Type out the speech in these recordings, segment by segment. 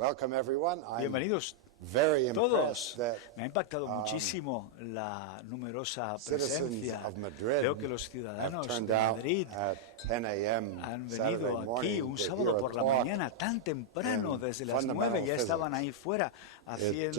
Welcome everyone. I'm Bienvenidos very todos. impressed that Me ha impactado muchísimo la numerosa citizens presencia. of Madrid Veo que los have ciudadanos turned de out Madrid at 10 a.m. han Saturday venido aquí morning un to sábado hear a por la talk mañana tan temprano, in desde las fundamental 9 ya estaban physics. ahí fuera It haciendo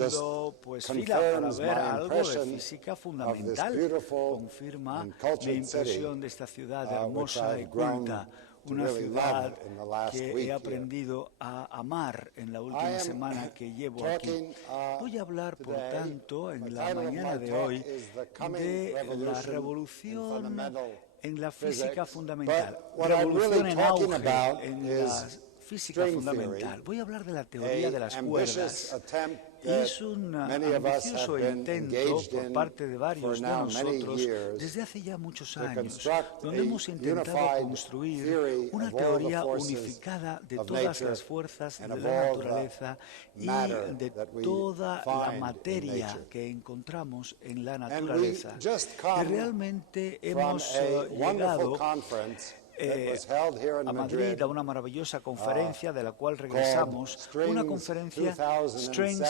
just fila para confirms ver my algo de impression física of this fundamental. beautiful Confirma and mi cultured impresión city, de esta ciudad which hermosa y I've grown culta, to una really ciudad love in the last que week he here. aprendido a amar en la I última am semana que llevo aquí. talking, Voy a hablar, por today, tanto, the en la title of mañana my de talk hoy is The Coming de la Revolution in revolución Fundamental en la física Physics. fundamental, But what I'm revolución really en talking auge about en la is física string fundamental. theory, Voy a hablar de la teoría de las ambitious cuerdas. attempt Y that es un many of us ambicioso have been intento engaged por in parte de for varios de now many nosotros years desde hace ya muchos to años, construct donde a hemos intentado unified construir theory una of all the teoría forces unificada de of todas nature las fuerzas and de of la all the naturaleza y matter de that we toda la find in materia nature. que encontramos en la And we naturaleza. just Y come realmente from hemos a wonderful llegado conference that was held here in a Madrid Madrid a una maravillosa conferencia de la cual called regresamos, una Strings conferencia 2007. Strings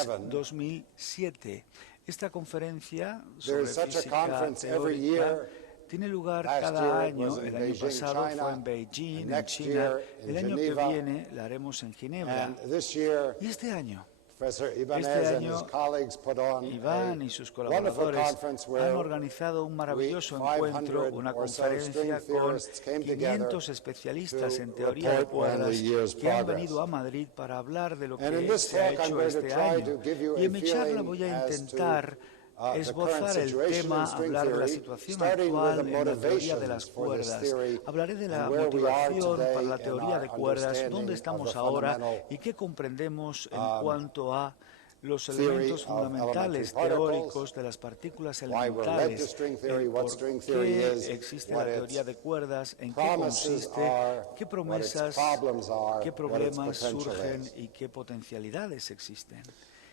2007. Esta conferencia sobre There's such a física conference every teórica year. tiene lugar Last cada year it año. was in El año Beijing, pasado China, fue en Beijing, and en next China. year in El año Geneva. que viene la haremos en Ginebra. And this year, Y este año, Professor Ibanez Este and his año, colleagues put on Iván a y sus wonderful colaboradores conference han where organizado un maravilloso 500 encuentro, una or so conferencia string con theorists came together 500 especialistas to en teoría de report on the cuerdas year's que han progress. venido a Madrid para hablar de lo And in que this se ha talk, I'm hecho going to este try año. to give you Y a en mi charla feeling voy a as to intentar the esbozar current el situation tema, in string hablar de la theory, situación starting with actual the en la teoría de las motivations for this cuerdas. theory Hablaré de la and where we are motivación today para la in teoría de our cuerdas, understanding dónde of estamos the ahora fundamental y qué comprendemos en cuanto a los theory elementos of fundamentales elementary teóricos de las partículas why we're led to elementales, string theory, el what por string theory qué is, existe what la its teoría de cuerdas, en qué promises consiste, are, qué what its promesas, problems are, qué what its problemas potential surgen is. y qué potencialidades existen.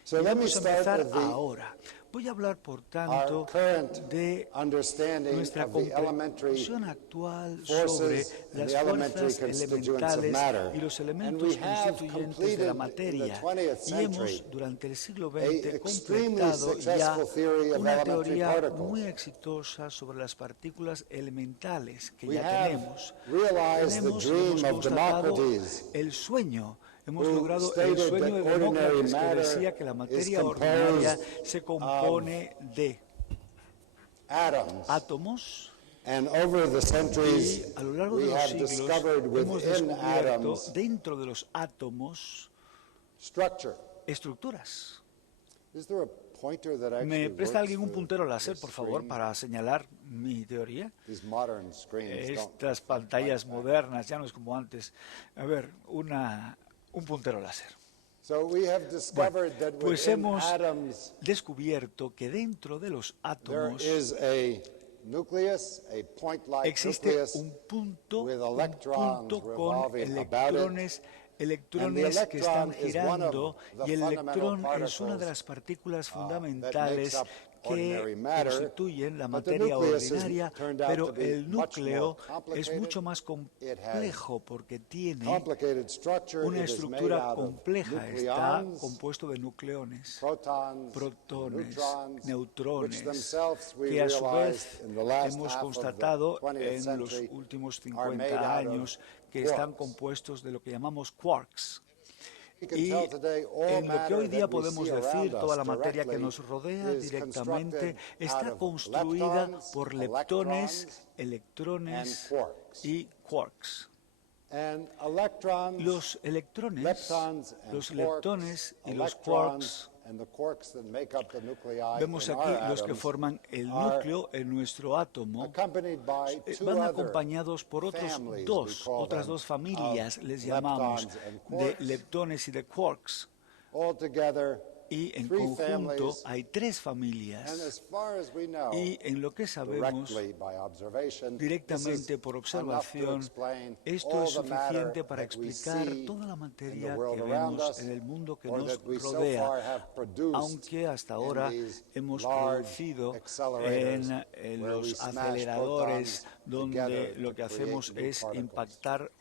So Y let me vamos a start empezar with the ahora. Voy a hablar, por tanto, our current de understanding nuestra of the elementary comprensión actual sobre forces and las the elementary fuerzas constituents of elementales matter. y los And elementos we have constituyentes de completed la in the materia. 20th Y hemos, century durante el siglo a XX, extremely completado ya successful theory of una elementary teoría particles. muy exitosa sobre las partículas elementales que We ya have tenemos. realized the Hemos dream of constatado Democritus, el sueño. Hemos who logrado el stated sueño that de ordinary Demócritus, que matter decía que la is materia composed ordinaria se compone de atoms. átomos, And over the y centuries, a lo largo de we los have siglos discovered hemos within descubierto atoms dentro de los átomos structure. estructuras. Is there a pointer that actually ¿Me presta works alguien un for puntero láser, the por favor, screen? para señalar mi teoría? These modern screens don't Estas reflect pantallas like that. modernas, ya no es como antes. A ver, un puntero láser. So we have discovered that Pues within hemos atoms descubierto que dentro de los there átomos is a nucleus, a point-like existe nucleus un punto with electrons con revolving about it. electrones que están electron is one girando, of the y el fundamental electrón es una de particles, las partículas that fundamentales makes up que ordinary matter, constituyen la but the materia nucleus has ordinaria, turned out pero to be el much núcleo more es complicated. mucho más It has complejo porque tiene complicated structure. una It is made estructura out of compleja, está nucleons, compuesto de nucleones, protons, protones, neutrons, neutrones, which themselves we que a su realized vez in the last hemos half of the constatado 20th en los century últimos are made 50 out of años que están quarks. compuestos de lo que llamamos quarks. We can Y tell today all en lo que matter hoy día that we podemos see decir, around toda la us materia que directly nos rodea is directamente constructed está out of construida leptons, por leptones, and electrones quarks. y quarks. And electrons, Los electrones, leptons and los quarks, leptones y los electrons quarks, and the quarks that make up the nuclei vemos in aquí our los que atoms forman el are núcleo en nuestro átomo, accompanied by two van other acompañados por families, otras dos familias, les llamamos, leptons and de quarks. leptones y de quarks. Altogether, Y en three conjunto families, hay tres and familias. as far as we know, Y en lo que sabemos directly by observation, directamente this por is enough to observación, explain esto all es the matter suficiente para that we explicar see toda la in materia the world que around vemos us, en el mundo que or nos that we so rodea, far have produced aunque hasta ahora in these hemos large producido accelerators en where we los smash aceleradores protons donde together lo to que create hacemos new es particles. impactar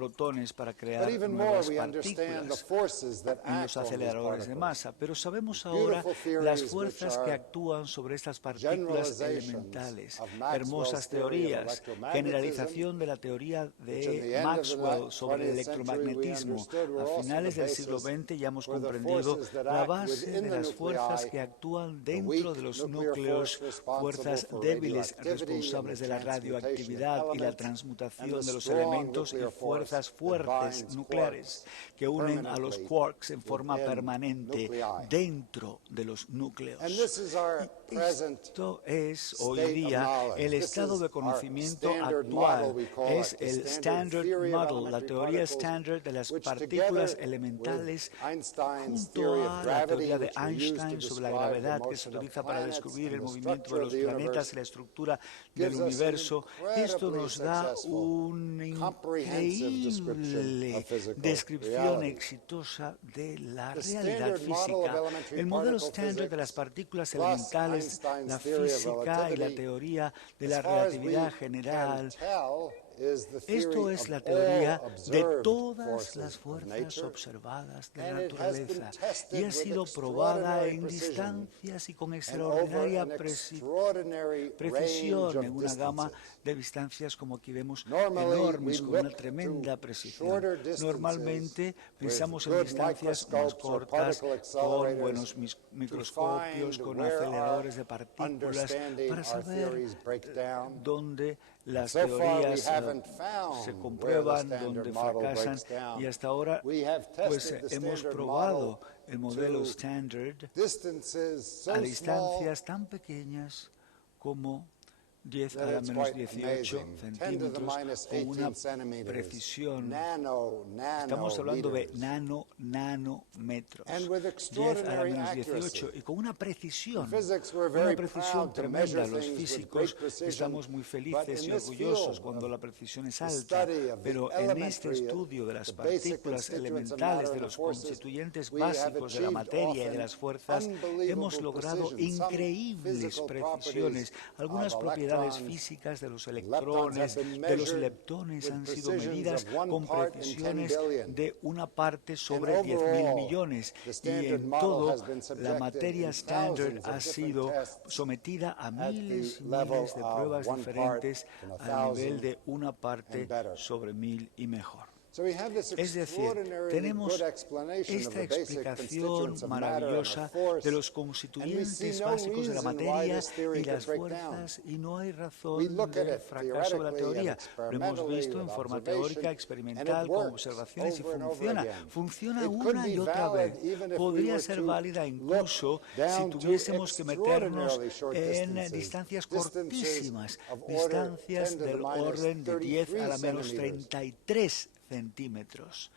protones para crear But even more, nuevas we understand the partículas forces that en los act on these aceleradores de particles. masa, pero sabemos ahora Beautiful theories las which fuerzas que are actúan sobre estas partículas generalizations elementales, of Maxwell's hermosas theory of teorías, electromagnetism, generalización de la teoría which in the de end of the Maxwell sobre el 20th century we electromagnetismo. understood were A also finales the del siglo basis XX ya hemos for the comprendido forces that la act base within de the las fuerzas nuclei, que actúan the dentro weak de los nuclear núcleos, force responsible fuerzas for débiles radioactivity and responsables the de la transmutation of radioactividad y la elements, and transmutación the de los strong elementos y nuclear fuerzas force that fuertes binds nucleares quarks que unen a los permanently quarks en forma within permanente nuclei. dentro de los núcleos. And this is our present Esto es hoy state of día knowledge. el This estado is de our conocimiento standard actual. model, we call Es it, the el standard Standard theory of Model, la elementary teoría particles, estándar de las which partículas together elementales, with Einstein's junto theory a of la gravity, teoría de which we use to Einstein sobre la describe the gravedad que se motion of utiliza para planets descubrir and el the movimiento structure de of los the planetas universe, y la estructura del gives us an universo. Esto incredibly nos da successful, una comprehensive description increíble of physical descripción reality. exitosa de la The realidad standard model of física. elementary El modelo particle estándar de las physics partículas plus elementales, Einstein's la theory of física y la relativity, teoría de as la far as we relatividad can general, tell, is the esto theory es of la all teoría de observed todas forces las of fuerzas nature, observadas de la and it has been naturaleza tested y ha with sido probada extraordinary en precision distancias y con and over extraordinaria an extraordinary range precisión of en una gama distances. de distancias, como aquí vemos, Normally, enormes, we con una look tremenda to precisión. shorter distances Normalmente pensamos en with good distancias más microscopes or cortas, particle con accelerators buenos microscopios, find con where our aceleradores de partículas, understanding, para our saber theories break down. dónde las So far, we teorías haven't found se where the comprueban, standard donde model fracasan, breaks down. y hasta ahora We have pues tested the hemos standard probado model el modelo to Standard distances so a small distancias tan pequeñas como 10 a that la it's menos quite 18 amazing. 10 to the centímetros, minus con una 18 centimeters. precisión. Nano Estamos hablando de meters. nanómetros, And with 10 a la extraordinary menos 18, accuracy. y con una precisión, In physics, we're una very precisión proud to measure tremenda. Los things with físicos great precision, estamos muy but felices in y this orgullosos field cuando of la precisión es the alta, study of the pero en este elementary, estudio de las the basic partículas constituents of elementales, matter de and los the forces, constituyentes we have básicos de la achieved materia y de often las fuerzas, unbelievable hemos logrado precision. Some increíbles physical precisiones. properties Algunas of propiedades electrons, físicas de los leptons electrones, have been de los measured leptones with han sido precisions medidas of 1 con part in 10 precisiones billion. de una parte sobre And 10.000 overall, millones. the Y standard en model todo, has been la subjected materia in estándar thousands ha of sido different tests sometida a at miles the y level miles de of pruebas 1 part diferentes in al nivel 1,000 de una parte and better. sobre 1000 y mejor. So we have this Es decir, extraordinarily tenemos good explanation of esta the basic explicación constituents of matter and maravillosa of force, de los and we see constituyentes no básicos de la reason why materia this theory y las could break down. fuerzas, y no hay We razón look at de it fracaso de la theoretically and teoría. Lo hemos experimentally visto en with forma teórica, observation, and experimental, it con works observaciones y over and over funciona. again. Funciona It could una be y otra valid vez. even if we Podría were ser to válida incluso look si down to tuviésemos que meternos extraordinarily short en distances, distancias distances cortísimas, of order distancias 10 to the del minus orden de 10 a la 33 menos centimeters. 33 centímetros,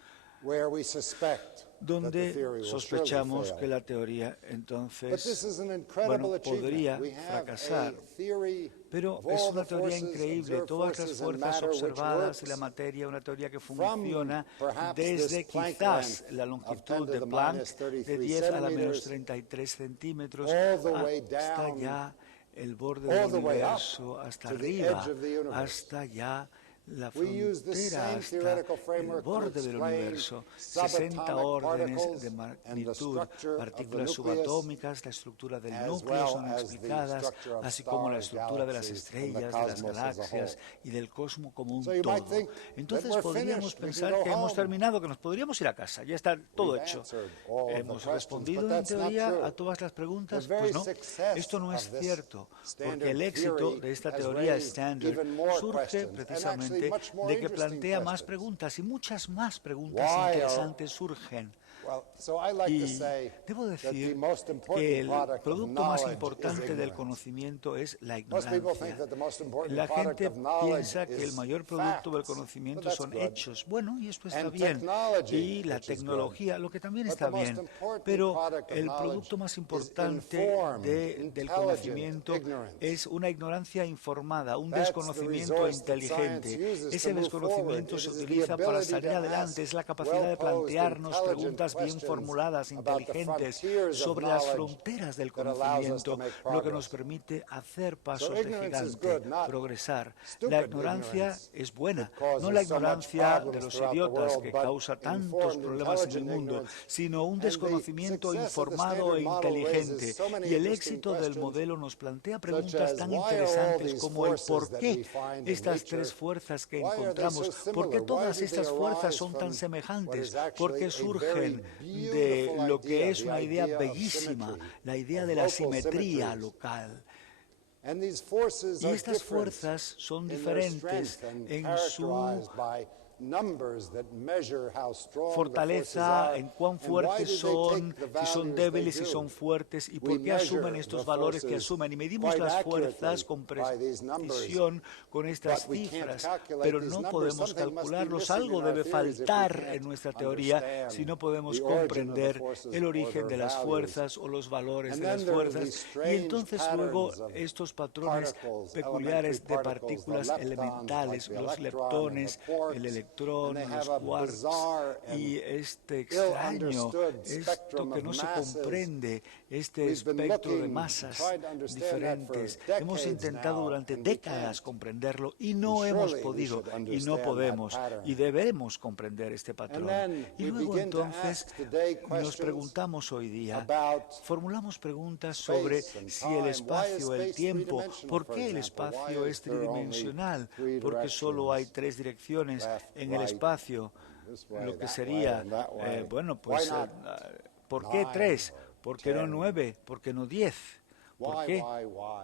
where we suspect that the donde theory will sospechamos surely que fail. la teoría But this entonces, is an incredible bueno, podría achievement. We have fracasar. a theory Pero of es all una the teoría forces, increíble, observed todas las forces and fuerzas matter which observadas y la works materia, una teoría que from funciona perhaps desde this Planck quizás length la of 10 longitud to de the Planck minus de 33 10 a la menos centimeters 33 centímetros all the way hasta down, ya el borde all del the way up universo, hasta to the arriba, edge of the universe. hasta ya la We use this frontera, same hasta theoretical el framework to borde del explain universo, 60 subatomic órdenes particles de and the magnitud, structure of the partículas nucleus, subatómicas, la estructura del as núcleo well son as the explicadas, structure of así como la stars, estructura de las galaxies, and the estrellas, de las cosmos as a galaxias whole. y del cosmos como un So you might todo. think Entonces that we're podríamos finished, we can pensar go que hemos home. terminado, que nos podríamos ir a casa, ya está todo We've hecho. answered all of the Hemos questions, respondido but en that's not teoría true. a todas las preguntas, The very pues no, success esto no es of this cierto, standard porque el éxito theory de esta has teoría raised estándar even more surge questions, and precisamente actually much more de que interesting plantea más questions. preguntas y muchas más preguntas Why are- interesantes surgen. Well, so I like to Y say debo that the decir most que important el product of producto más knowledge is importante del ignorance. conocimiento es la Most people think ignorancia. that the most important La product gente of knowledge piensa que el is mayor producto del facts. conocimiento Well, that's son good. hechos. Bueno, y esto está And bien. technology, Y la which is tecnología, lo que también But está the most bien. important Pero product of el knowledge producto más is importante informed, del intelligent conocimiento ignorance. es una ignorancia informada, un That's the desconocimiento resource that inteligente. science uses Ese to move desconocimiento forward. se It is the utiliza para ability salir to adelante, ask es la capacidad de well-posed, plantearnos intelligent preguntas preguntas bien formuladas, inteligentes, sobre las fronteras del conocimiento, lo que nos permite hacer pasos de gigante, progresar. La ignorancia es buena, no la ignorancia de los idiotas que causa tantos problemas en el mundo, sino un desconocimiento informado e inteligente. Y el éxito del modelo nos plantea preguntas tan interesantes como el por qué estas tres fuerzas que encontramos, por qué todas estas fuerzas son tan semejantes, por qué surgen de lo que es una idea bellísima, la idea de la simetría local. Y estas fuerzas son diferentes en su fortaleza, en cuán fuertes son, si son débiles, si son fuertes, y por qué asumen estos valores que asumen. Y medimos las fuerzas con precisión con estas cifras, pero no podemos calcularlos. Algo debe faltar en nuestra teoría si no podemos comprender el origen de las fuerzas o los valores de las fuerzas. Y entonces luego estos patrones peculiares de partículas elementales, los leptones, el electrón, los quarks, y este extraño, esto que no se comprende, este espectro de masas diferentes. Hemos intentado durante décadas comprenderlo y no hemos podido, y no podemos, y debemos comprender este patrón. Y luego entonces nos preguntamos hoy día, formulamos preguntas sobre si el espacio, el tiempo, ¿por qué el espacio es tridimensional? Porque solo hay tres direcciones en el espacio, lo que sería, bueno, pues, ¿por qué 3? ¿Por qué no 9? ¿Por qué no 10? ¿Por qué?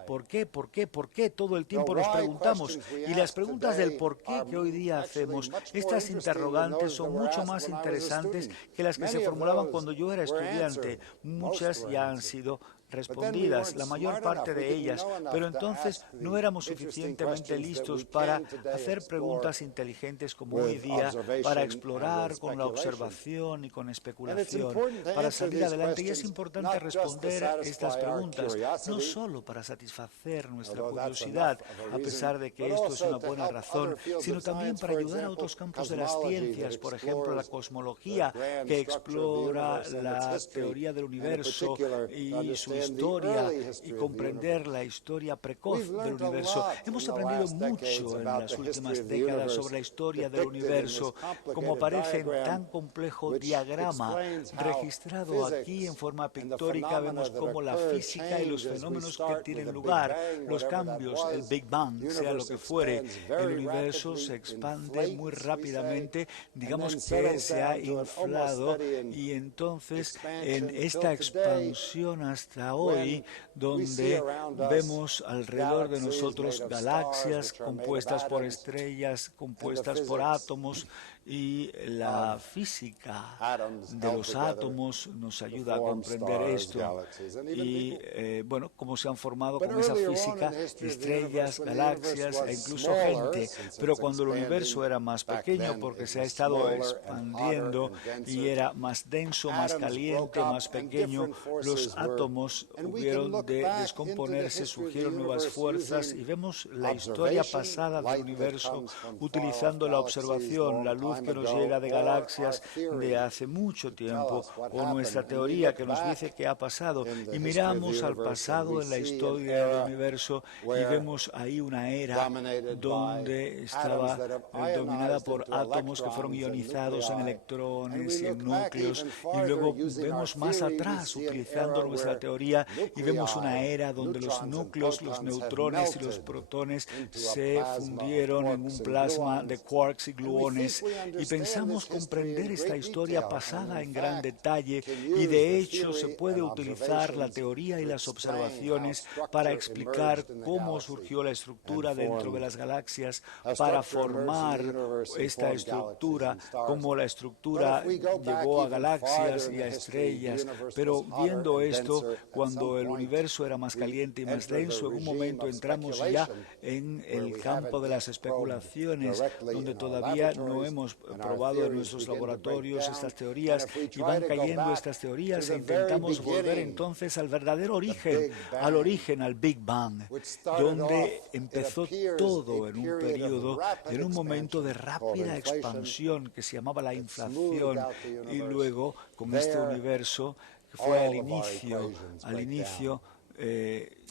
¿Por qué? ¿Por qué? ¿Por qué? Todo el tiempo nos preguntamos. Y las preguntas del por qué que hoy día hacemos, estas interrogantes son mucho más interesantes que las que se formulaban cuando yo era estudiante. Muchas ya han sido respondidas, la mayor parte de ellas, pero entonces no éramos suficientemente listos para hacer preguntas inteligentes como hoy día, para explorar con la observación y con especulación, para salir adelante. Y es importante responder estas preguntas, no solo para satisfacer nuestra curiosidad, a pesar de que esto es una buena razón, sino también para ayudar a otros campos de las ciencias, por ejemplo, la cosmología, que explora la teoría del universo y su historia y comprender la historia precoz del universo. Hemos aprendido mucho en las últimas décadas sobre la historia del universo, como aparece en tan complejo diagrama registrado aquí en forma pictórica. Vemos cómo la física y los fenómenos que tienen lugar, los cambios, el Big Bang, sea lo que fuere, el universo se expande muy rápidamente, digamos que se ha inflado, y entonces en esta expansión hasta hoy, donde vemos alrededor de nosotros galaxias compuestas por estrellas, compuestas por átomos, y la física de los átomos nos ayuda a comprender esto. Y bueno, cómo se han formado con esa física estrellas, galaxias e incluso gente. Pero cuando el universo era más pequeño, porque se ha estado expandiendo y era más denso, más caliente, más pequeño, los átomos hubieron de descomponerse, surgieron nuevas fuerzas, y vemos la historia pasada del universo utilizando la observación, la luz que nos llega de galaxias de hace mucho tiempo, o nuestra teoría que nos dice qué ha pasado, y miramos al pasado en la historia del universo y vemos ahí una era donde estaba dominada por átomos que fueron ionizados en electrones y en núcleos, y luego vemos más atrás utilizando nuestra teoría y vemos una era donde los núcleos, los neutrones y los protones se fundieron en un plasma de quarks y gluones, y pensamos comprender esta historia pasada en gran detalle, y de hecho se puede utilizar la teoría y las observaciones para explicar cómo surgió la estructura dentro de las galaxias, para formar esta estructura, cómo la estructura llegó a galaxias y a estrellas. Pero viendo esto, cuando el universo era más caliente y más denso, en un momento entramos ya en el campo de las especulaciones, donde todavía no hemos hemos probado en nuestros laboratorios estas teorías y van cayendo estas teorías e intentamos volver entonces al verdadero origen, al Big Bang, donde empezó todo en un periodo, en un momento de rápida expansión que se llamaba la inflación, y luego con este universo que fue al inicio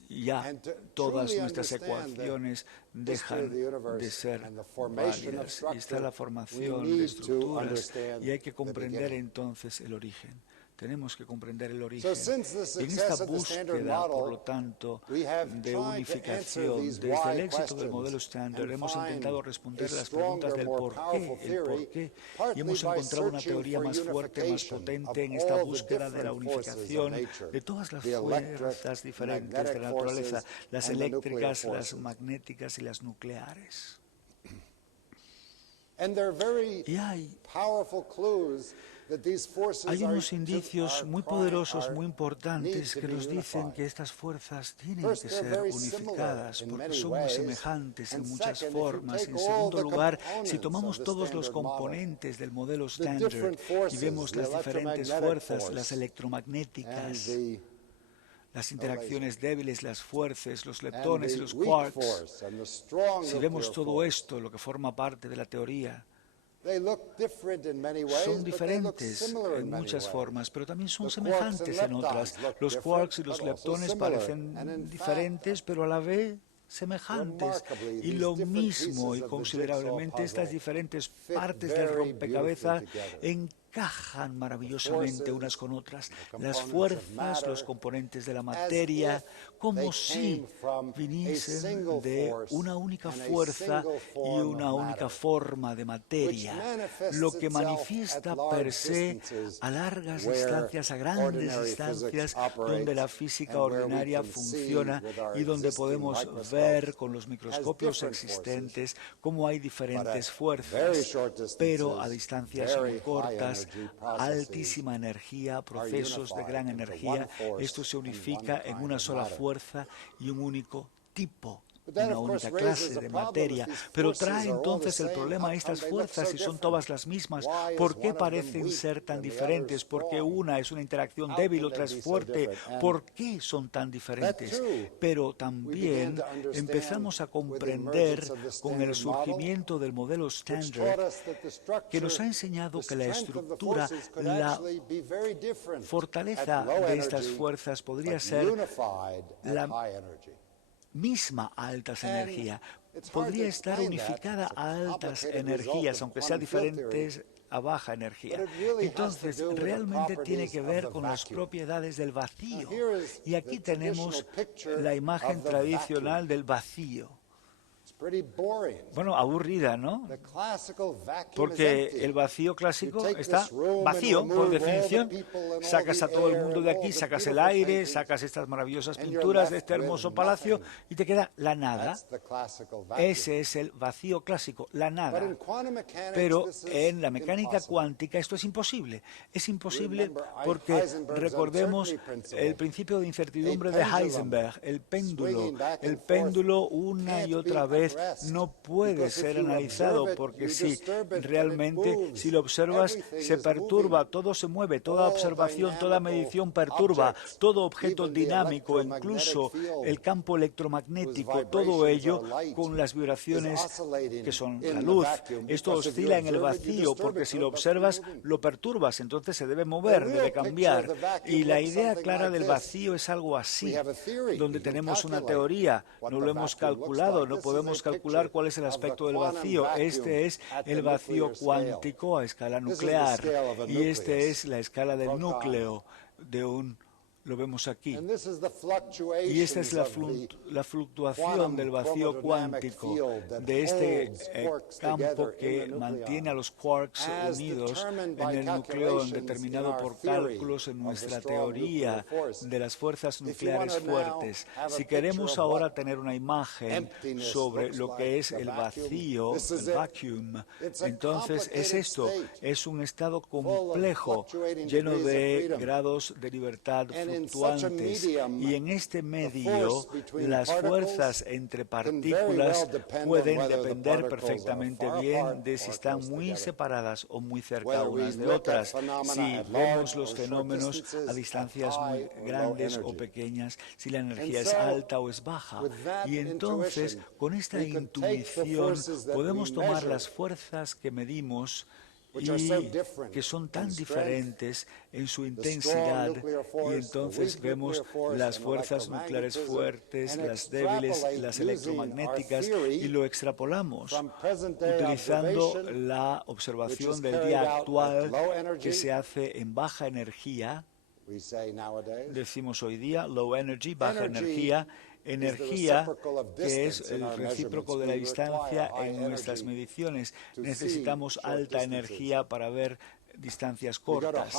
ya todas nuestras ecuaciones dejan de ser válidas. Y está la formación de estructuras y hay que comprender entonces el origen. Tenemos que comprender el origen. En esta búsqueda, por lo tanto, de unificación, desde el éxito del modelo estándar, hemos intentado responder las preguntas del por qué, y hemos encontrado una teoría más fuerte, más potente en esta búsqueda de la unificación de todas las fuerzas diferentes de la naturaleza, las eléctricas, las magnéticas y las nucleares. Y hay unos indicios muy poderosos, muy importantes, que nos dicen que estas fuerzas tienen que ser unificadas porque son muy semejantes en muchas formas. En segundo lugar, si tomamos todos los componentes del modelo Standard y vemos las diferentes fuerzas, las electromagnéticas, las interacciones débiles, las fuerzas, los leptones y los quarks, si vemos todo esto, lo que forma parte de la teoría, son diferentes en muchas formas, pero también son semejantes en otras. Los quarks y los leptones parecen diferentes, pero a la vez semejantes. Y lo mismo, y considerablemente, estas diferentes partes del rompecabezas encajan maravillosamente unas con otras. Las fuerzas, los componentes de la materia, como si viniesen de una única fuerza y una única forma de materia, lo que manifiesta per se a largas distancias, a grandes distancias, donde la física ordinaria funciona y donde podemos ver con los microscopios existentes cómo hay diferentes fuerzas, pero a distancias muy cortas, altísima energía, procesos de gran energía. Esto se unifica en una sola fuerza y un único tipo, una única clase de materia. Pero trae entonces el problema a estas fuerzas, si son todas las mismas, ¿por qué parecen ser tan diferentes? ¿Por qué una es una interacción débil, otra es fuerte? ¿Por qué son tan diferentes? Pero también empezamos a comprender con el surgimiento del modelo Standard, que nos ha enseñado que la estructura, la fortaleza de estas fuerzas podría ser la misma a altas energías, podría estar unificada a altas energías, aunque sea diferentes a baja energía. Entonces, realmente tiene que ver con las propiedades del vacío. Y aquí tenemos la imagen tradicional del vacío. Bueno, aburrida, ¿no? Porque el vacío clásico está vacío, por definición. Sacas a todo el mundo de aquí, sacas el aire, sacas estas maravillosas pinturas de este hermoso palacio y te queda la nada. Ese es el vacío clásico, la nada. Pero en la mecánica cuántica esto es imposible. Es imposible porque recordemos el principio de incertidumbre de Heisenberg, el péndulo. El péndulo una y otra vez no puede ser analizado porque si realmente, si lo observas, se perturba, todo se mueve, toda observación, toda medición perturba, todo objeto dinámico, incluso el campo electromagnético, todo ello con las vibraciones que son la luz. Esto oscila en el vacío porque si lo observas, lo perturbas, entonces se debe mover, debe cambiar. Y la idea clara del vacío es algo así, donde tenemos una teoría, no lo hemos calculado, no podemos calcular cuál es el aspecto del vacío. Este es el vacío cuántico a escala nuclear y este es la escala del núcleo de un... Lo vemos aquí. Y esta es la fluctuación del vacío cuántico, de este campo que mantiene a los quarks unidos en el núcleo determinado por cálculos en nuestra teoría de las fuerzas nucleares fuertes. Si queremos ahora tener una imagen sobre lo que es el vacío, el vacuum, entonces es esto, es un estado complejo, lleno de grados de libertad fluctuantes, fluctuantes, y en este medio las fuerzas entre partículas pueden depender perfectamente bien de si están muy separadas o muy cerca unas de otras. Si vemos los fenómenos a distancias muy grandes o pequeñas, si la energía es alta o es baja. Y entonces, con esta intuición, podemos tomar las fuerzas que medimos y que son tan diferentes en su intensidad, y entonces vemos las fuerzas nucleares fuertes, las débiles, las electromagnéticas, y lo extrapolamos utilizando la observación del día actual que se hace en baja energía. Decimos hoy día low energy, baja energía, energía que es el recíproco de la distancia en nuestras mediciones. Necesitamos alta energía para ver distancias cortas.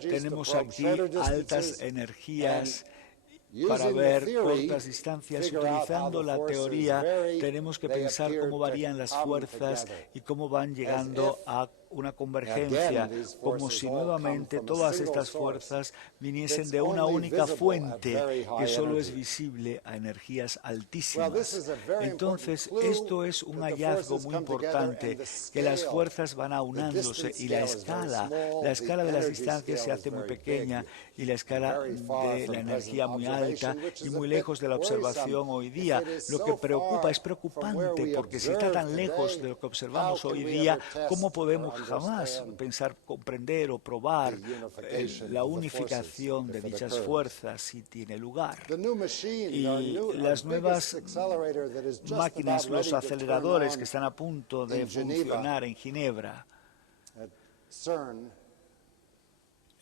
Tenemos aquí altas energías para ver cortas distancias. Utilizando la teoría, tenemos que pensar cómo varían las fuerzas y cómo van llegando a una convergencia, como si nuevamente todas estas fuerzas viniesen de una única fuente que solo es visible a energías altísimas. Entonces, esto es un hallazgo muy importante, que las fuerzas van aunándose y la escala de las distancias se hace muy pequeña y la escala de la energía muy alta y muy lejos de la observación hoy día. Lo que preocupa, es preocupante, porque si está tan lejos de lo que observamos hoy día, ¿cómo podemos jamás pensar, comprender o probar la unificación de dichas fuerzas si tiene lugar? Y las nuevas máquinas, los aceleradores que están a punto de funcionar en Ginebra,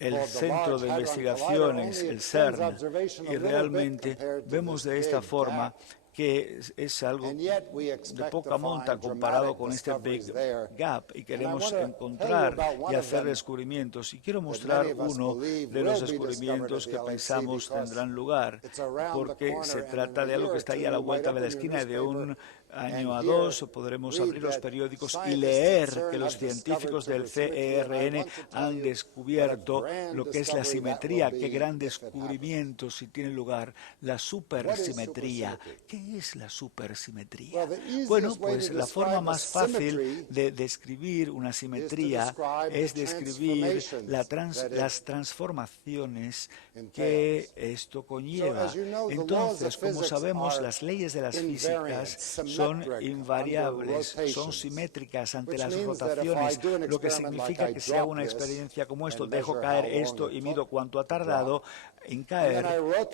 el Centro de Investigaciones, el CERN, y realmente vemos de esta forma que es algo de poca monta comparado con este Big Gap, y queremos encontrar y hacer descubrimientos. Y quiero mostrar uno de los descubrimientos que pensamos tendrán lugar, porque se trata de algo que está ahí a la vuelta de la esquina, y de un año a dos podremos abrir los periódicos y leer que los científicos del CERN han descubierto lo que es la simetría. Qué gran descubrimiento si tiene lugar la supersimetría. ¿Qué es la supersimetría? Bueno, pues la forma más fácil de describir una simetría es describir las transformaciones que esto conlleva. Entonces, como sabemos, las leyes de las físicas son invariables, son simétricas ante las rotaciones, lo que significa que sea una experiencia como esto. Dejo caer esto y mido cuánto ha tardado en caer,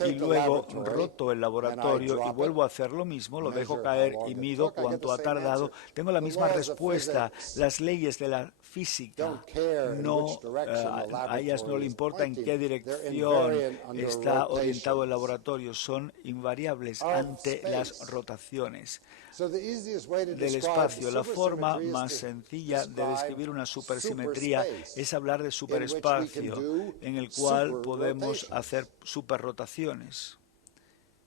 y luego roto el laboratorio y vuelvo a hacer lo mismo, lo dejo caer y mido cuánto ha tardado. Tengo la misma respuesta. Las leyes de la física a ellas no le importa en qué dirección está orientado el laboratorio, son invariables ante las rotaciones del espacio. La forma más sencilla de describir una supersimetría es hablar de superespacio, en el cual podemos hacer superrotaciones.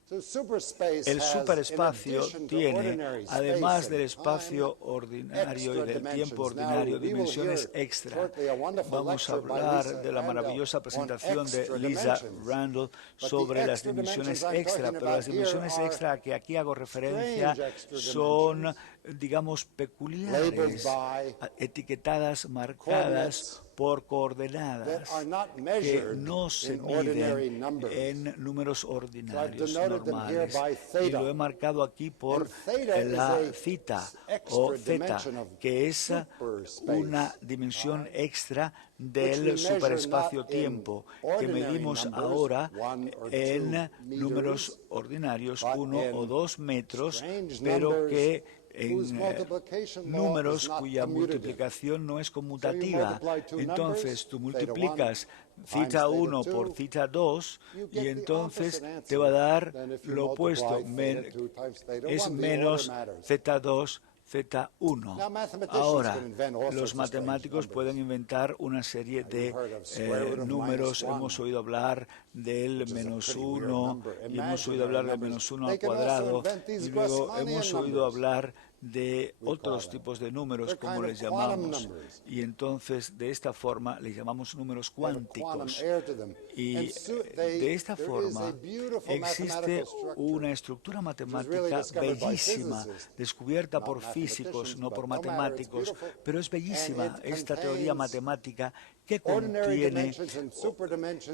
El superespacio tiene, además del espacio ordinario y del tiempo ordinario, dimensiones extra. Vamos a hablar de la maravillosa presentación de Lisa Randall sobre las dimensiones extra, pero las dimensiones extra a que aquí hago referencia son, digamos, peculiares, etiquetadas, marcadas por coordenadas que no se miden en números ordinarios normales, y lo he marcado aquí por la theta o zeta, que es una dimensión extra del superespacio-tiempo, que medimos ahora en números ordinarios, 1 o 2 metros, pero que en números cuya multiplicación no es conmutativa. Entonces tú multiplicas θ 1 por θ 2 y entonces te va a dar lo opuesto, es menos θ 2 θ 1. Ahora, los matemáticos pueden inventar una serie de números. Hemos oído hablar del menos 1, y hemos oído hablar del menos 1 al cuadrado, y luego hemos oído hablar de otros tipos de números, como les llamamos, y entonces de esta forma les llamamos números cuánticos. Y de esta forma existe una estructura matemática bellísima, descubierta por físicos, no por matemáticos, pero es bellísima esta teoría matemática que contiene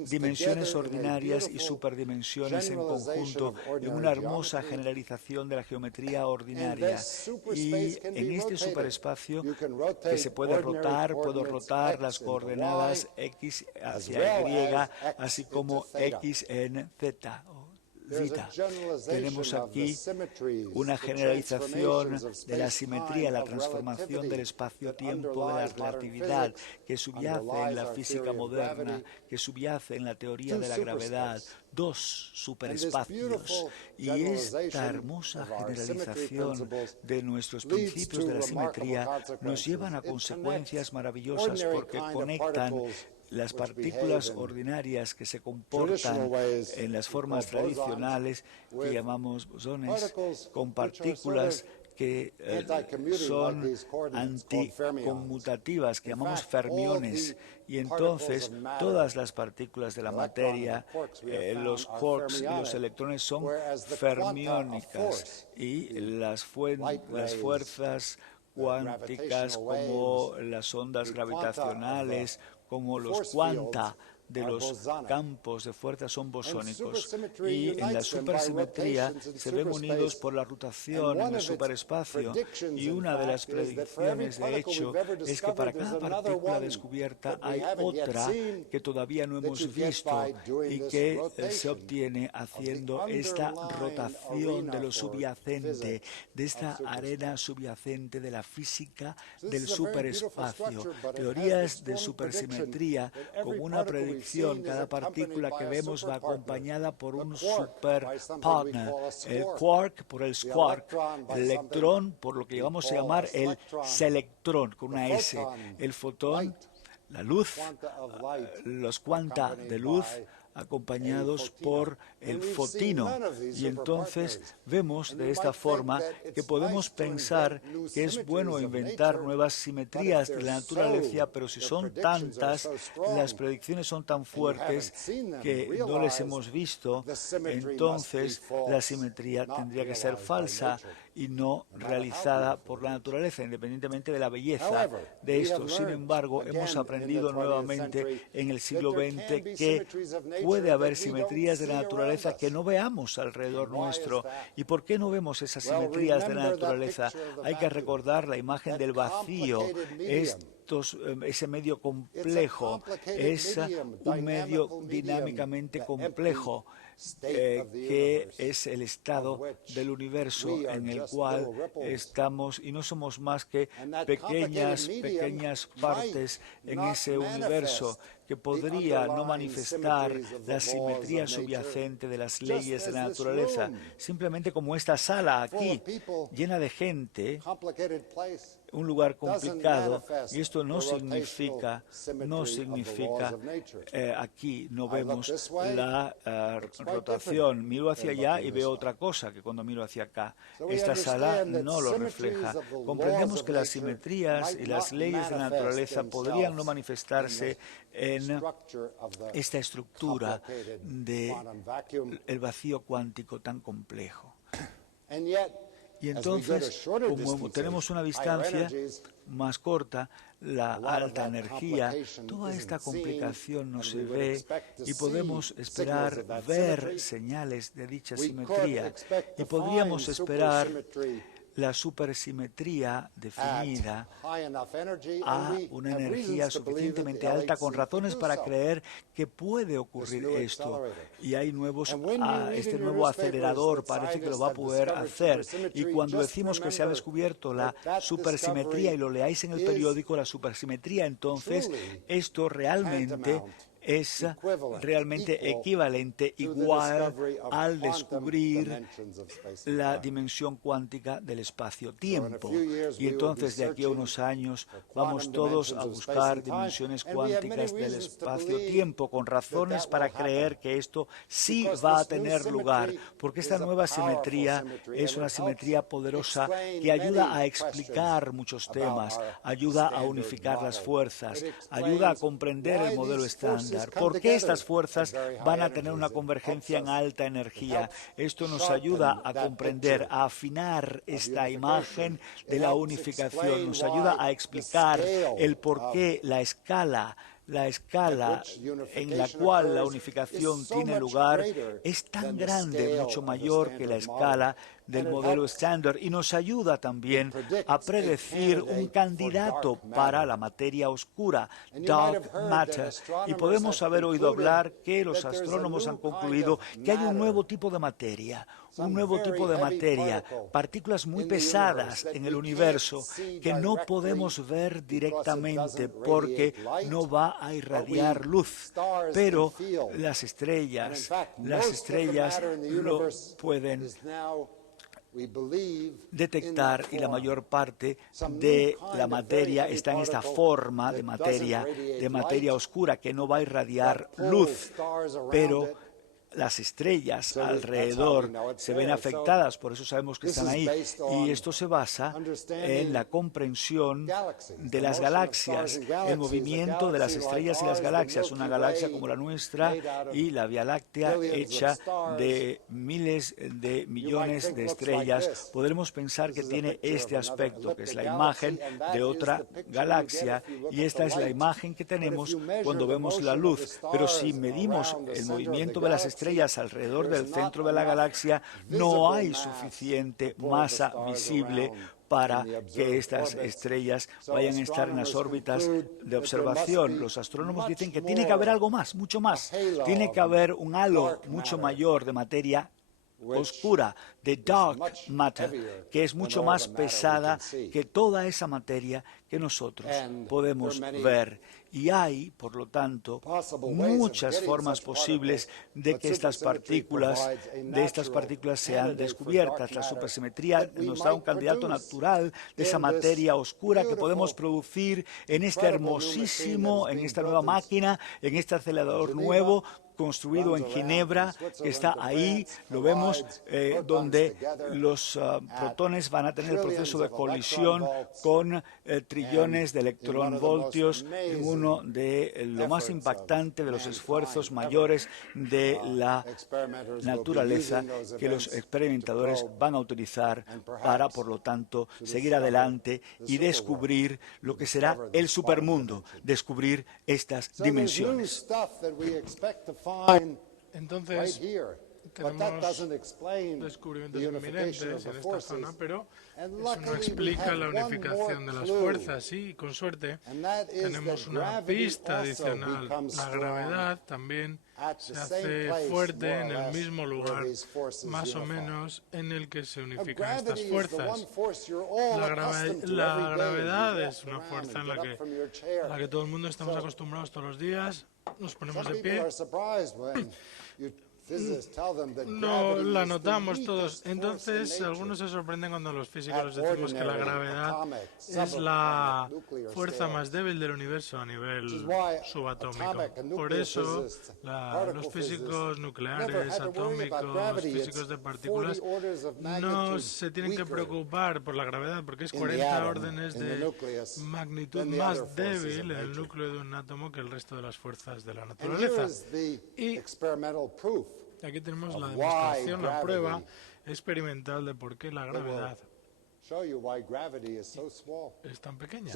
dimensiones ordinarias y superdimensiones en conjunto en una hermosa generalización de la geometría ordinaria. Y en este superespacio que se puede rotar, puedo rotar las coordenadas x hacia y, así como x en z. Tenemos aquí una generalización de la simetría, la transformación del espacio-tiempo, de la relatividad, que subyace en la física moderna, que subyace en la teoría de la gravedad, dos superespacios. Y esta hermosa generalización de nuestros principios de la simetría nos llevan a consecuencias maravillosas porque conectan las partículas ordinarias que se comportan en las formas tradicionales que llamamos bosones, con partículas que son anticonmutativas, que llamamos fermiones. Y entonces todas las partículas de la materia, los quarks y los electrones son fermiónicas, y las fuerzas cuánticas como las ondas gravitacionales, como los cuanta de los campos de fuerza son bosónicos, y en la supersimetría se ven unidos por la rotación en el superespacio, y una de las predicciones de hecho es que para cada partícula descubierta hay otra que todavía no hemos visto y que se obtiene haciendo esta rotación de lo subyacente, de esta arena subyacente de la física del superespacio. Teorías de supersimetría con una predicción. Cada partícula que vemos va acompañada por un superpartner, el quark por el squark, el electrón por lo que vamos a llamar el selectrón con una S, el fotón, la luz, los cuanta de luz acompañados por el fotino. Y entonces vemos de esta forma que podemos pensar que es bueno inventar nuevas simetrías de la naturaleza, pero si son tantas, las predicciones son tan fuertes que no les hemos visto, entonces la simetría tendría que ser falsa y no realizada por la naturaleza, independientemente de la belleza de esto. Sin embargo, hemos aprendido nuevamente en el siglo XX que puede haber simetrías de la naturaleza que no veamos alrededor nuestro. ¿Y por qué no vemos esas simetrías de la naturaleza? Hay que recordar la imagen del vacío. Ese medio complejo es un medio dinámicamente complejo, que es el estado del universo en el cual estamos, y no somos más que pequeñas partes en ese universo, que podría no manifestar la simetría subyacente de las leyes de la naturaleza, simplemente como esta sala aquí, llena de gente, un lugar complicado, y esto no significa aquí no vemos la rotación. Miro hacia allá y veo otra cosa que cuando miro hacia acá. Esta sala no lo refleja. Comprendemos que las simetrías y las leyes de la naturaleza podrían no manifestarse en esta estructura del vacío cuántico tan complejo. Y entonces, como tenemos una distancia más corta, la alta energía, toda esta complicación no se ve y podemos esperar ver señales de dicha simetría, y podríamos esperar la supersimetría definida a una energía suficientemente alta con razones para creer que puede ocurrir esto. Y hay este nuevo acelerador parece que lo va a poder hacer. Y cuando decimos que se ha descubierto la supersimetría y lo leáis en el periódico, la supersimetría, entonces esto realmente es realmente equivalente, igual al descubrir la dimensión cuántica del espacio-tiempo. Y entonces, de aquí a unos años, vamos todos a buscar dimensiones cuánticas del espacio-tiempo, con razones para creer que esto sí va a tener lugar, porque esta nueva simetría es una simetría poderosa que ayuda a explicar muchos temas, ayuda a unificar las fuerzas, ayuda a comprender el modelo estándar. ¿Por qué estas fuerzas van a tener una convergencia en alta energía? Esto nos ayuda a comprender, a afinar esta imagen de la unificación, nos ayuda a explicar el por qué la escala en la cual la unificación tiene lugar es tan grande, mucho mayor que la escala del modelo estándar, y nos ayuda también a predecir un candidato para la materia oscura, dark matter. Y podemos haber oído hablar que los astrónomos han concluido que hay un nuevo tipo de materia, partículas muy pesadas en el universo que no podemos ver directamente porque no va a irradiar luz, pero las estrellas lo pueden detectar, y la mayor parte de la materia está en esta forma de materia oscura que no va a irradiar luz, pero las estrellas alrededor se ven afectadas, por eso sabemos que están ahí, y esto se basa en la comprensión de las galaxias, el movimiento de las estrellas y las galaxias. Una galaxia como la nuestra y la Vía Láctea hecha de miles de millones de estrellas, podremos pensar que tiene este aspecto, que es la imagen de otra galaxia, y esta es la imagen que tenemos cuando vemos la luz. Pero si medimos el movimiento de las estrellas alrededor del centro de la galaxia, no hay suficiente masa visible para que estas estrellas vayan a estar en las órbitas de observación. Los astrónomos dicen que tiene que haber algo más, mucho más. Tiene que haber un halo mucho mayor de materia oscura, de dark matter, que es mucho más pesada que toda esa materia que nosotros podemos ver. Y hay, por lo tanto, muchas formas posibles de que estas partículas sean descubiertas. La supersimetría nos da un candidato natural de esa materia oscura que podemos producir en esta nueva máquina, en este acelerador nuevo, construido en Ginebra, que está ahí, lo vemos, donde los protones van a tener el proceso de colisión con trillones de electronvoltios, en uno de lo más impactante de los esfuerzos mayores de la naturaleza que los experimentadores van a utilizar para, por lo tanto, seguir adelante y descubrir lo que será el supermundo, descubrir estas dimensiones. Entonces, tenemos descubrimientos inminentes en esta zona, pero eso no explica la unificación de las fuerzas, y con suerte tenemos una pista adicional. La gravedad también se hace fuerte en el mismo lugar, más o menos, en el que se unifican estas fuerzas. La gravedad es una fuerza en la que todo el mundo estamos acostumbrados todos los días. Nos ponemos de pie. No la notamos todos. Entonces, algunos se sorprenden cuando los físicos les decimos que la gravedad es la fuerza más débil del universo a nivel subatómico. Por eso, los físicos nucleares, atómicos, físicos de partículas, no se tienen que preocupar por la gravedad, porque es 40 órdenes de magnitud más débil en el núcleo de un átomo que el resto de las fuerzas de la naturaleza. Y aquí tenemos la demostración, la prueba experimental de por qué la gravedad es tan pequeña,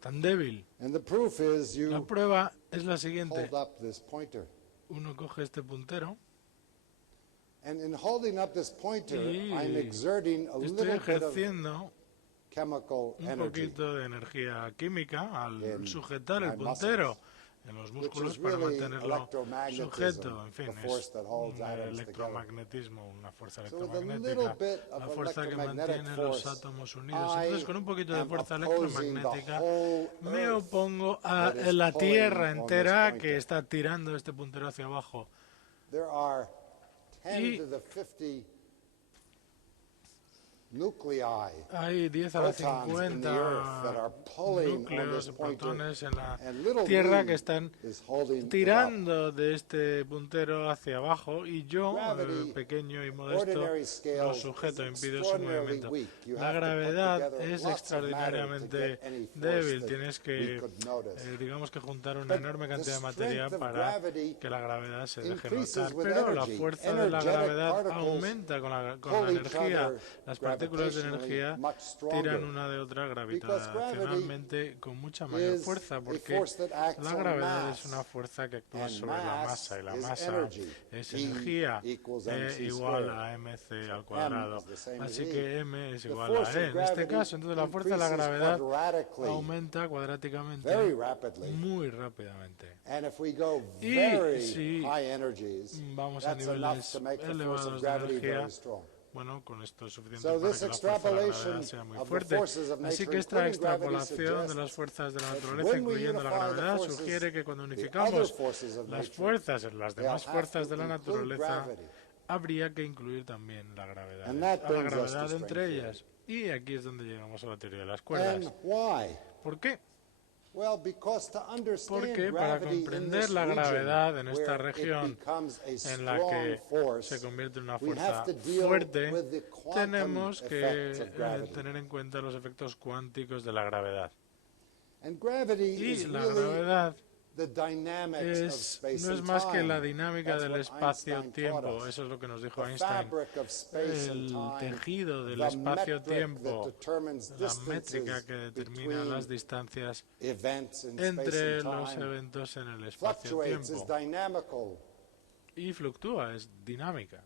tan débil. La prueba es la siguiente. Uno coge este puntero y estoy ejerciendo un poquito de energía química al sujetar el puntero. en los which músculos is para really mantenerlo electromagnetism, sujeto. En fin, the force es that holds un atoms together. electromagnetismo, una fuerza So with a little electromagnética, bit of la fuerza que electromagnetic mantiene los force, átomos unidos. Entonces, con un poquito de am fuerza opposing the electromagnética, whole me Earth opongo a that is la pulling Tierra on this entera que pointer. está tirando este puntero hacia abajo. There are 10 Y to the 50 nuclei, hay 10 a la protons in the Earth that 50 are pulling on núcleos this de pointer, protones en la and little Tierra que me están is holding it up. tirando de este puntero hacia abajo y yo, Gravity, pequeño y modesto, ordinary lo scales, sujeto, is impido su extraordinarily movimiento. weak. You La have to put gravedad together es lots of matter to extraordinariamente get any force débil. that Tienes we que, could notice. digamos que juntar una But enorme the cantidad de materia strength of para gravity que la gravedad se deje increases notar. with Pero la energy. fuerza de la Energetic gravedad particles aumenta con la pull each energía. other Las partículas de gravitationally energía much stronger. tiran una de otra gravitacionalmente con mucha mayor is fuerza, a porque force that acts la on gravedad mass, es una fuerza que actúa and sobre la mass masa, y la is masa energy. es E energía, equals E mc igual squared. a mc al M cuadrado. is the same as Así E. que m es The igual force a of e. En este gravity caso, entonces la fuerza de la increases gravedad quadratically, aumenta cuadráticamente very rapidly. muy rápidamente. And if we go Y very si high energies, vamos a that's enough niveles to make the force elevados of de gravity energía, very strong. bueno, con esto es suficiente So para this que la fuerza de la extrapolation gravedad sea muy of the fuerte. forces of Así nature, que esta including gravity, extrapolación de las suggests fuerzas de la that naturaleza, when we incluyendo la unify the gravedad, forces, sugiere que cuando the other unificamos forces of las nature, fuerzas en las they'll demás have fuerzas to de la include naturaleza, gravity. habría que incluir también la gravedad, And that a la brings us to gravedad string entre theory. ellas. Y aquí es donde llegamos a la teoría de las And cuerdas. why? ¿Por qué? Well, because to understand Porque para gravity in comprender this la region, gravedad en esta where it región becomes a en la strong que force, se convierte en una we fuerza have to deal fuerte, with the quantum tenemos que effects of gravity. tener en cuenta los efectos cuánticos de la gravedad. And gravity Y is la really gravedad the dynamics of space no es and más que time. la dinámica That's del what Einstein espacio-tiempo. taught us. Eso es lo que nos dijo The Einstein. fabric of space and El time, tejido del the metric espacio-tiempo, that determines la métrica distances que determina between las distancias events in space entre and los time eventos en el fluctuates, is espacio-tiempo. dynamical, Y fluctúa, es dinámica.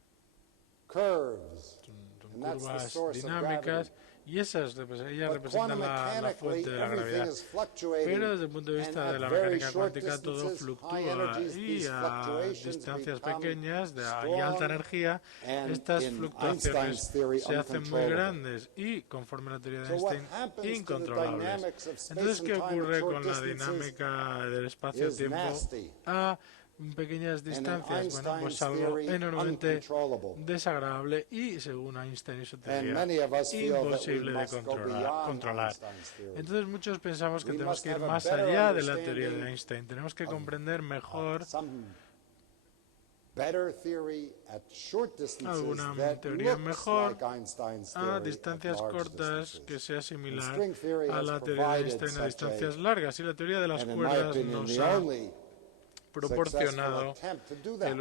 curves, Son and that's the curvas source of dinámicas gravity. y ellas ellas But representan quantum la mechanically, fuente de la everything gravedad. is fluctuating, Pero desde el punto de vista and de la at very mecánica short cuántica todo distances, high fluctúa energies, y these a fluctuations distancias become pequeñas y strong, alta energía and estas in fluctuaciones Einstein's theory, se hacen muy uncontrollable. grandes y, conforme a la teoría de So what Einstein, happens to the incontrolables. dynamics of space Entonces, and ¿qué time at ocurre short con la distances dinámica del is espacio-tiempo nasty. a pequeñas And in distancias? Bueno, pues Einstein's algo theory, enormemente uncontrollable. desagradable y, según Einstein y su And teoría, many of us feel that we imposible de must go beyond controlar. Einstein's theory. Entonces muchos pensamos que We tenemos must que ir have a más better allá de la teoría de understanding Einstein. Tenemos que comprender mejor Some better theory at short distances alguna that teoría looks mejor like Einstein's a theory at distancias large cortas distances. que sea similar string theory a has la teoría de provided Einstein a such distancias largas. Y la teoría de las And in my cuerdas opinion, nos the ha only proporcionado successful attempt to do that. el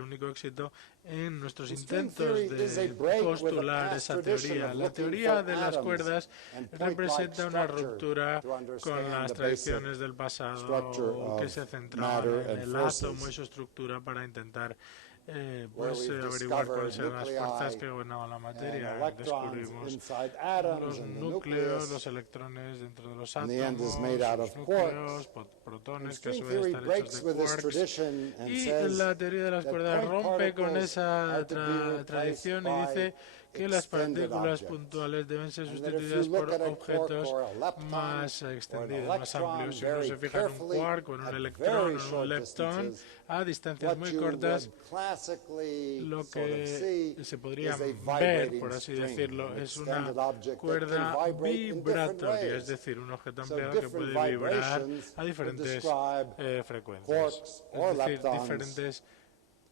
único éxito en nuestros The string intentos theory is a de break with the postular past esa tradition teoría. of La looking teoría for de las atoms cuerdas and point-like representa una structure ruptura to con understand las the tradiciones basic del pasado structure que of se centraban matter en and el forces. átomo y su estructura para intentar Where we've averiguar cuáles eran las discovered fuerzas nuclei que gobernaban la and materia. electrons Descubrimos inside atoms los and the núcleos, nucleus. los electrones dentro de los And the end is átomos, made out los of núcleos, quarks. protones And que a su string vez theory están breaks hechos de with this quarks. tradition and Y says la teoría de las that cuerdas point rompe con particles esa are to be replaced tradición y by dice que las extended partículas objects. puntuales deben ser And that if you sustituidas por look at a quark objetos or a lepton más or an extendidos, más electron amplios. Si uno very se fija en un carefully quark o en un at electrón very o en un short leptón distances, a distancias what muy you cortas, would classically lo sort of see que se podría is a ver, vibrating por así string, decirlo, an es una extended object that cuerda can vibrate in different vibratoria, es ways. decir, un objeto So ampliado que different puede vibrar vibrations a would diferentes describe frecuencias. quarks or Es decir, leptons, diferentes,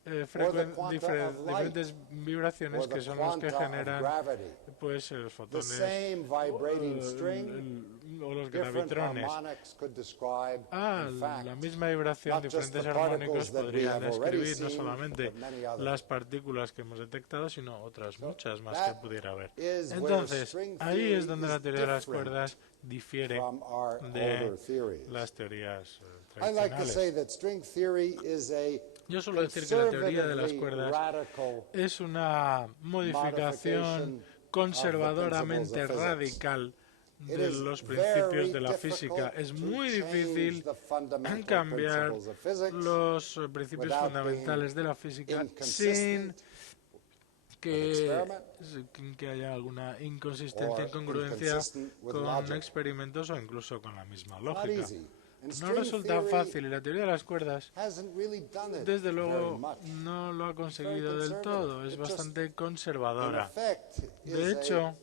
or the quanta of light, diferentes vibraciones or the que son las que quanta of generan gravity. pues los The fotones same vibrating string, o los different gravitrones. harmonics could describe, Ah, in fact, la misma vibración, not just diferentes the armónicos particles that we podrían have already describir no seen, solamente but many others. las partículas que hemos detectado, sino otras muchas más that que pudiera haber. is where Entonces, string ahí theory es donde la is teoría de las different cuerdas difiere from our de older theories. las teorías I like to tradicionales. say that string theory is a Yo suelo decir que la teoría de las conservatively cuerdas radical es una modificación modification conservadoramente of the principles of physics. radical de los principios de la física. Es muy difícil cambiar los principios fundamentales de la física sin que haya alguna inconsistencia, incongruencia con experimentos o incluso con la misma lógica. No resulta fácil y la teoría de las cuerdas, desde luego, no lo ha conseguido del todo. Es bastante conservadora. De hecho,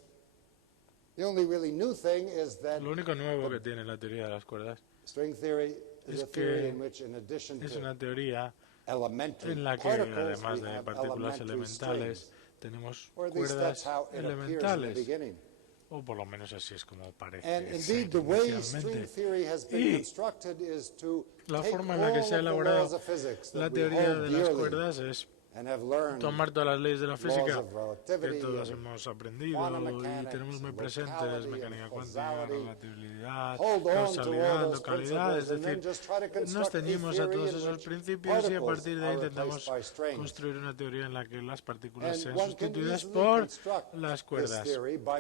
lo único nuevo que tiene la teoría de las cuerdas es que es una teoría en la que, además de partículas elementales, tenemos cuerdas elementales, o por lo menos así es como parece inicialmente. Y la forma en la que se ha elaborado la teoría de las cuerdas es tomar todas las leyes de la física que todos hemos aprendido y tenemos muy presentes: mecánica cuántica, relatividad, causalidad, localidad. Es decir, nos ceñimos a todos esos principios y a partir de ahí intentamos construir una teoría en la que las partículas sean sustituidas por las cuerdas.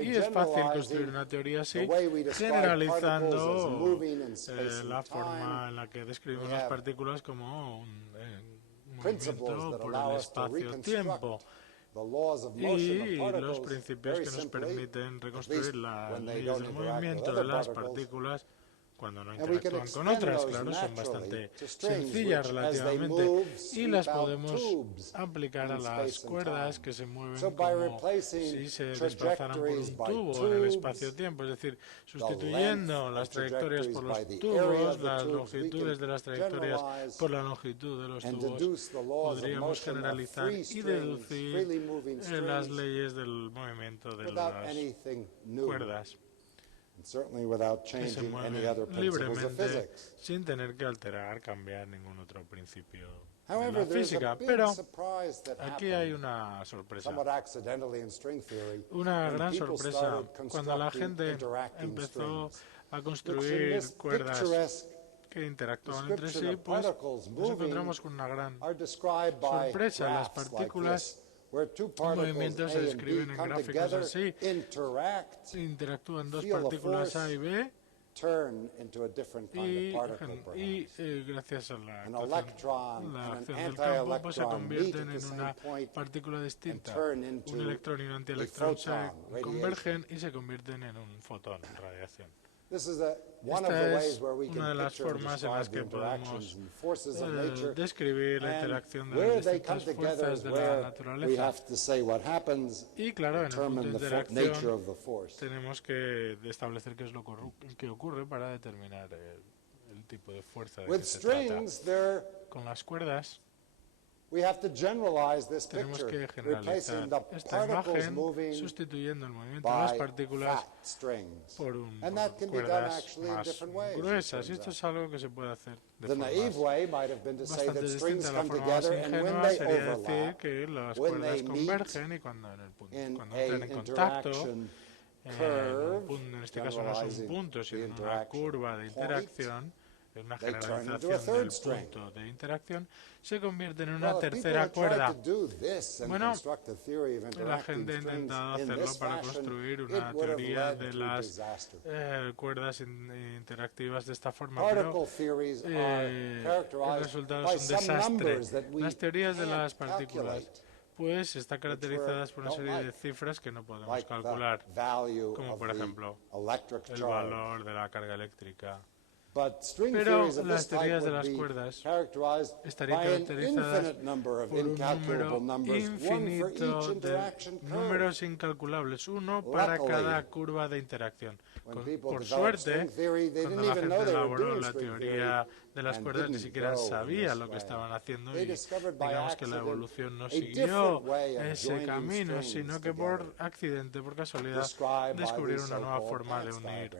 Y es fácil construir una teoría así, generalizando la forma en la que describimos las partículas como un movimiento por el espacio-tiempo y los principios que nos permiten reconstruir las leyes del movimiento de las partículas cuando no interactúan con otras. Claro, son bastante sencillas relativamente y las podemos aplicar a las cuerdas que se mueven como si se desplazaran por un tubo en el espacio-tiempo, es decir, sustituyendo las trayectorias por los tubos, las longitudes de las trayectorias por la longitud de los tubos, podríamos generalizar y deducir las leyes del movimiento de las cuerdas, que se mueven libremente sin tener que alterar, cambiar ningún otro principio de la física. Pero aquí hay una sorpresa, una gran sorpresa. Cuando la gente empezó a construir cuerdas que interactúan entre sí, pues nos encontramos con una gran sorpresa. Las partículas en movimiento se describen en gráficos así: interactúan dos partículas A y B y gracias a la acción del campo pues se convierten en una partícula distinta. Un electrón y un antielectrón se convergen y se convierten en un fotón, radiación. Esta es una de las formas en las que podemos describir la interacción de las distintas fuerzas de la naturaleza. Y claro, en el punto de interacción tenemos que establecer qué es lo que ocurre para determinar el tipo de fuerza de que se trata. Con las cuerdas tenemos que generalizar esta imagen sustituyendo el movimiento de las partículas por cuerdas más gruesas. Y esto es algo que se puede hacer de forma bastante distinta. La forma más ingenua sería decir que las cuerdas convergen y cuando entran en contacto, en este caso no es un punto, sino una curva de interacción, una generalización del punto de interacción, se convierte en una tercera cuerda. Bueno, la gente ha intentado hacerlo para construir una teoría de las cuerdas interactivas de esta forma, pero el resultado es un desastre. Las teorías de las partículas pues están caracterizadas por una serie de cifras que no podemos calcular, como por ejemplo el valor de la carga eléctrica. Pero las teorías de las cuerdas estarían caracterizadas por un número infinito de números incalculables, uno para cada curva de interacción. Por suerte, cuando la gente elaboró la teoría de las cuerdas, ni siquiera sabía lo que estaban haciendo y digamos que la evolución no siguió ese camino, sino que por accidente, por casualidad, descubrieron una nueva forma de unir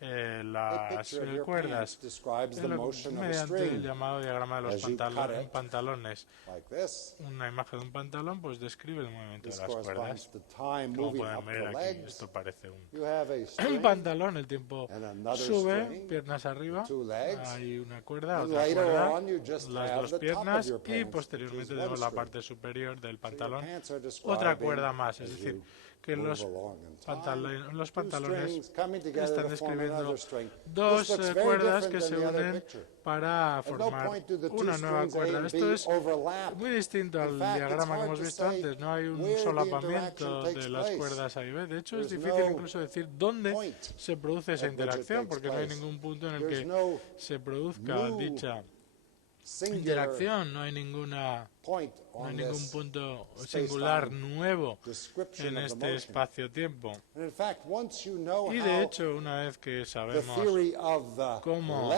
las cuerdas mediante el llamado diagrama de los pantalones. Una imagen de un pantalón pues describe el movimiento de las cuerdas. Como pueden ver aquí, esto parece un pantalón. El tiempo sube, piernas arriba, hay una cuerda, otra cuerda, las dos piernas y posteriormente tenemos la parte superior del pantalón, otra cuerda más. Es decir, que los pantalones están describiendo dos cuerdas que se unen para formar una nueva cuerda. Esto es muy distinto al diagrama que hemos visto antes. No hay un solapamiento de las cuerdas A y B. De hecho, es difícil incluso decir dónde se produce esa interacción, porque no hay ningún punto en el que se produzca dicha interacción, no hay ningún punto singular nuevo en este espacio-tiempo. Y de hecho, una vez que sabemos cómo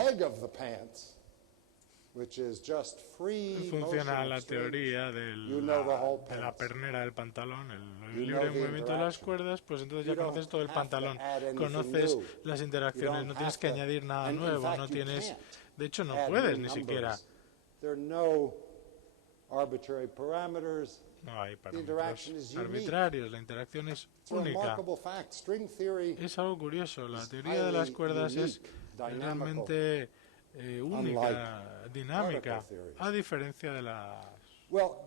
funciona la teoría de la pernera del pantalón, el libre movimiento de las cuerdas, pues entonces ya conoces todo el pantalón, conoces las interacciones, no tienes que añadir nada nuevo, no tienes, de hecho no puedes ni siquiera. No hay parámetros arbitrarios, la interacción es única. Es algo curioso, la teoría de las cuerdas es realmente única, dinámica, a diferencia de la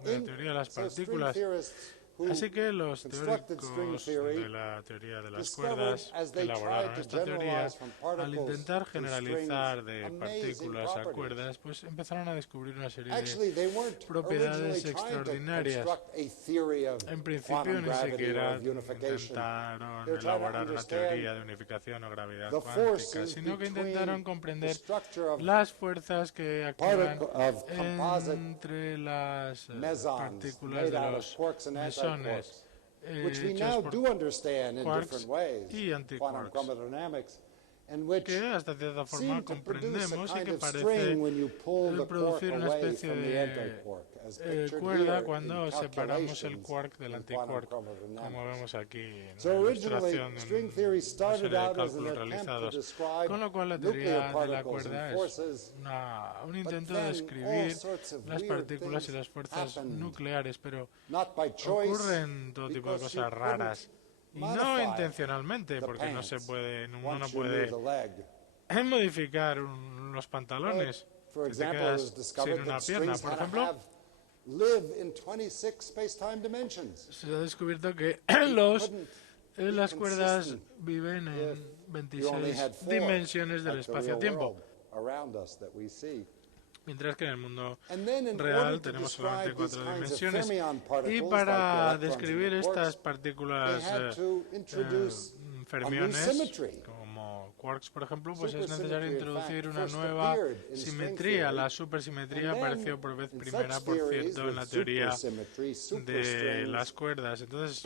teoría de las partículas. Así que los teóricos de la teoría de las cuerdas que elaboraron esta teoría, al intentar generalizar de partículas a cuerdas, pues empezaron a descubrir una serie de propiedades extraordinarias. En principio ni siquiera intentaron elaborar una teoría de unificación o gravedad cuántica, sino que intentaron comprender las fuerzas que actúan entre las partículas de los mesones hechos por quarks y antiquarks, que hasta cierta forma comprendemos y que parece producir una especie de cuerda cuando separamos el quark del antiquark, como vemos aquí en la ilustración de una serie de cálculos realizados. Con lo cual la teoría de la cuerda es un intento de describir las partículas y las fuerzas nucleares, pero ocurren todo tipo de cosas raras. Y no intencionalmente, porque uno no puede modificar los pantalones. Que te quedas sin una pierna, por ejemplo. Se ha descubierto que las cuerdas viven en 26 dimensiones del espacio-tiempo, mientras que en el mundo real tenemos solamente 4 dimensiones. Y para describir estas partículas fermiones, como quarks, por ejemplo, pues es necesario introducir una nueva simetría. La supersimetría apareció por vez primera, por cierto, en la teoría de las cuerdas. Entonces,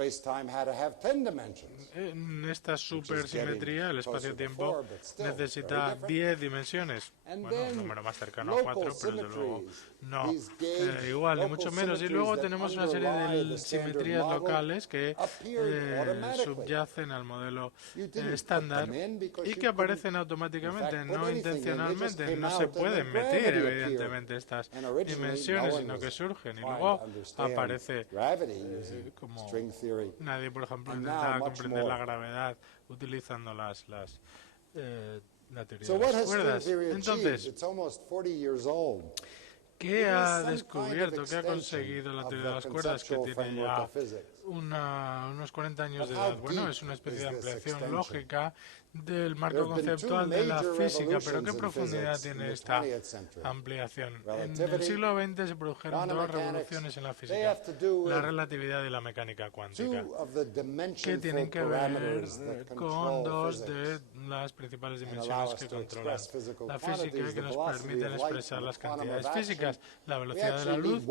en esta supersimetría, el espacio-tiempo necesita 10 dimensiones. Bueno, un número más cercano a 4, pero desde luego no igual, ni mucho menos. Y luego tenemos una serie de simetrías locales que subyacen al modelo estándar y que aparecen automáticamente, no intencionalmente. No se pueden meter, evidentemente, estas dimensiones, sino que surgen. Y luego aparece como nadie, por ejemplo, intenta comprender la gravedad utilizando la teoría de las cuerdas. Entonces, ¿qué ha descubierto, qué ha conseguido la teoría de las cuerdas, que tiene ya unos 40 años de edad? Bueno, es una especie de ampliación lógica del marco conceptual de la física, pero ¿qué profundidad tiene esta ampliación? En el siglo XX se produjeron 2 revoluciones en la física, la relatividad y la mecánica cuántica, que tienen que ver con 2 de las principales dimensiones que controlan la física, que nos permiten expresar las cantidades físicas, la velocidad de la luz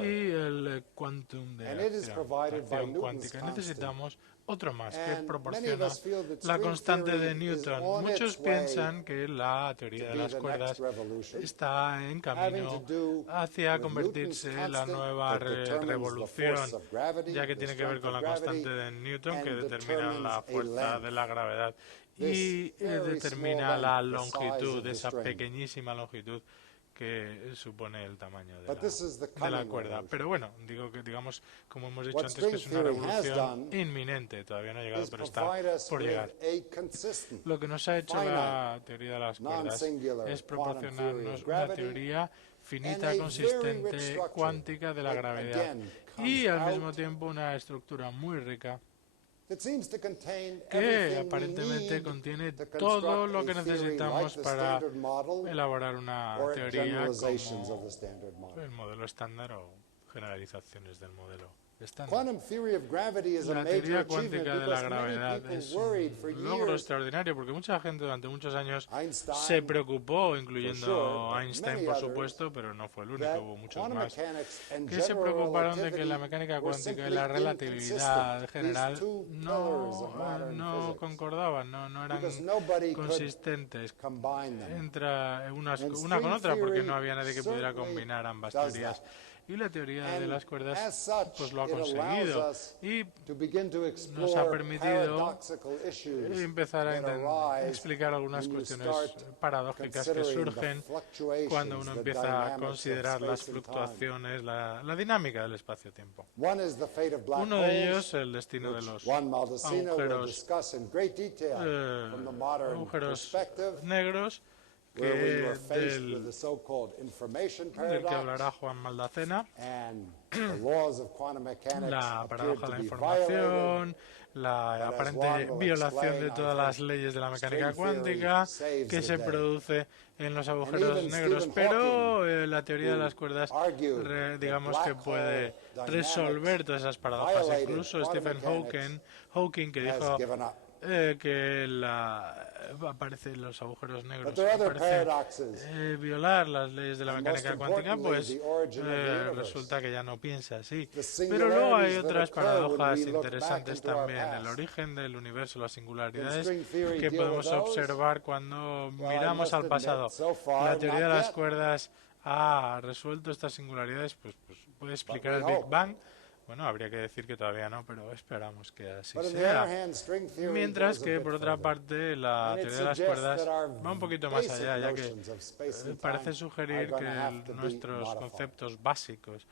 y el quantum de acción cuántica. Necesitamos otro más, que proporciona la constante de Newton. Muchos piensan que la teoría de las cuerdas está en camino hacia convertirse en la nueva revolución, ya que tiene que ver con la constante de Newton, que determina la fuerza de la gravedad y determina la longitud, esa pequeñísima longitud que supone el tamaño de la cuerda. Pero bueno, digamos, como hemos dicho antes, que es una revolución inminente. Todavía no ha llegado, pero está por llegar. Lo que nos ha hecho la teoría de las cuerdas es proporcionarnos una teoría finita, consistente, cuántica de la gravedad y al mismo tiempo una estructura muy rica que aparentemente contiene todo lo que necesitamos para elaborar una teoría como el modelo estándar o generalizaciones del modelo estándar. La teoría cuántica de la gravedad es un logro extraordinario porque mucha gente durante muchos años se preocupó, incluyendo Einstein, por supuesto, pero no fue el único, hubo muchos más, que se preocuparon de que la mecánica cuántica y la relatividad general no concordaban, no eran consistentes una con otra, porque no había nadie que pudiera combinar ambas teorías. Y la teoría de las cuerdas pues lo ha conseguido y nos ha permitido empezar a explicar algunas cuestiones paradójicas que surgen cuando uno empieza a considerar las fluctuaciones, la dinámica del espacio-tiempo. Uno de ellos, el destino de los agujeros negros, del que hablará Juan Maldacena, la paradoja de la información, la aparente violación de todas las leyes de la mecánica cuántica que se produce en los agujeros negros, pero la teoría de las cuerdas digamos que puede resolver todas esas paradojas. Incluso Stephen Hawking, que dijo que aparecen los agujeros negros, parece violar las leyes de la mecánica cuántica, pues resulta que ya no piensa así. Pero luego hay otras paradojas interesantes también, el origen del universo, las singularidades que podemos observar cuando miramos al pasado. La teoría de las cuerdas ha resuelto estas singularidades, pues puede explicar el Big Bang. Bueno, habría que decir que todavía no, pero esperamos que así sea. Mientras que, por otra parte, la teoría de las cuerdas va un poquito más allá, ya que parece sugerir que nuestros conceptos básicos,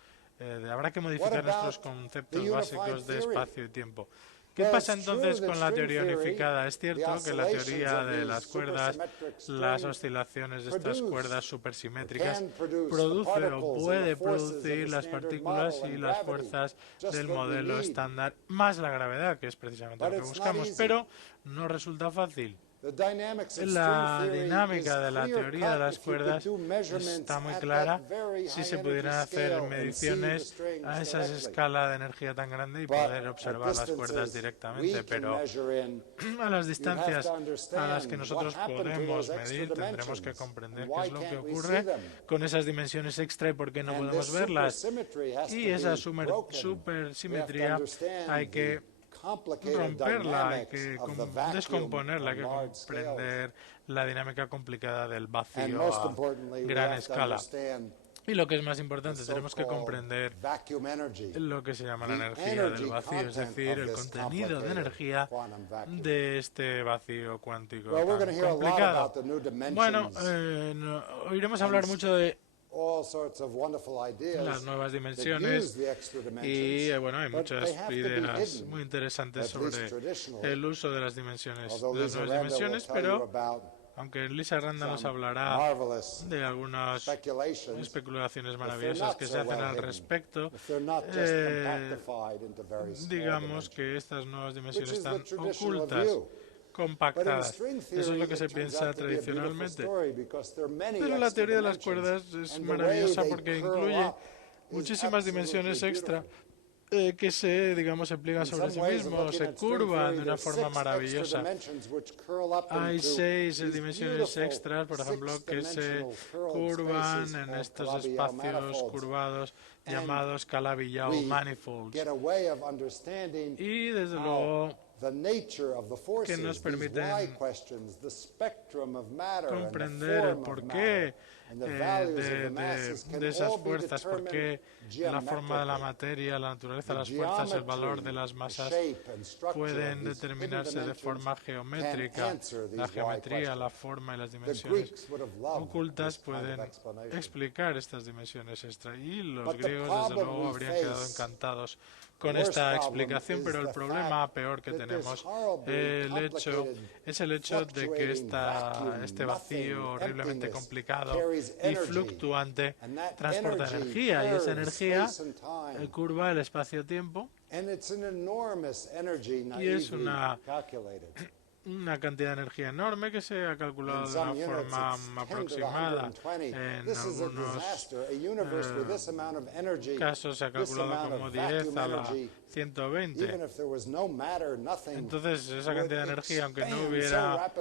habrá que modificar nuestros conceptos básicos de espacio y tiempo. ¿Qué pasa entonces con la teoría unificada? Es cierto que la teoría de las cuerdas, las oscilaciones de estas cuerdas supersimétricas, produce o puede producir las partículas y las fuerzas del modelo estándar, más la gravedad, que es precisamente lo que buscamos, pero no resulta fácil. La dinámica de la teoría de las cuerdas está muy clara si se pudieran hacer mediciones a esa escala de energía tan grande y poder observar las cuerdas directamente, pero a las distancias a las que nosotros podemos medir tendremos que comprender qué es lo que ocurre con esas dimensiones extra y por qué no podemos verlas. Y esa supersimetría hay que romperla, hay que descomponerla, hay que comprender la dinámica complicada del vacío a gran escala. Y lo que es más importante, tenemos que comprender lo que se llama la energía del vacío, es decir, el contenido de energía de este vacío cuántico tan complicado. Bueno, oiremos hablar mucho de las nuevas dimensiones y bueno, hay muchas ideas muy interesantes sobre el uso de las dimensiones, de las nuevas dimensiones, pero aunque Lisa Randa nos hablará de algunas especulaciones maravillosas que se hacen al respecto, digamos que estas nuevas dimensiones están ocultas, compactadas. Eso es lo que se piensa tradicionalmente. Pero la teoría de las cuerdas es maravillosa porque incluye muchísimas dimensiones extra que se pliegan sobre sí mismos, se curvan de una forma maravillosa. Hay 6 dimensiones extras, por ejemplo, que se curvan en estos espacios curvados llamados Calabi-Yau manifolds. Y desde luego que nos permiten comprender el porqué de esas fuerzas, porqué la forma de la materia, la naturaleza de las fuerzas, el valor de las masas pueden determinarse de forma geométrica. La geometría, la forma y las dimensiones ocultas pueden explicar estas dimensiones extra. Y los griegos, desde luego, habrían quedado encantados con esta explicación, pero el problema peor que tenemos es el hecho de que este vacío horriblemente complicado y fluctuante transporta energía, y esa energía curva el espacio-tiempo Y es una cantidad de energía enorme que se ha calculado de una forma aproximada. En algunos casos se ha calculado como 10 a la 120. Entonces, esa cantidad de energía, aunque no hubiera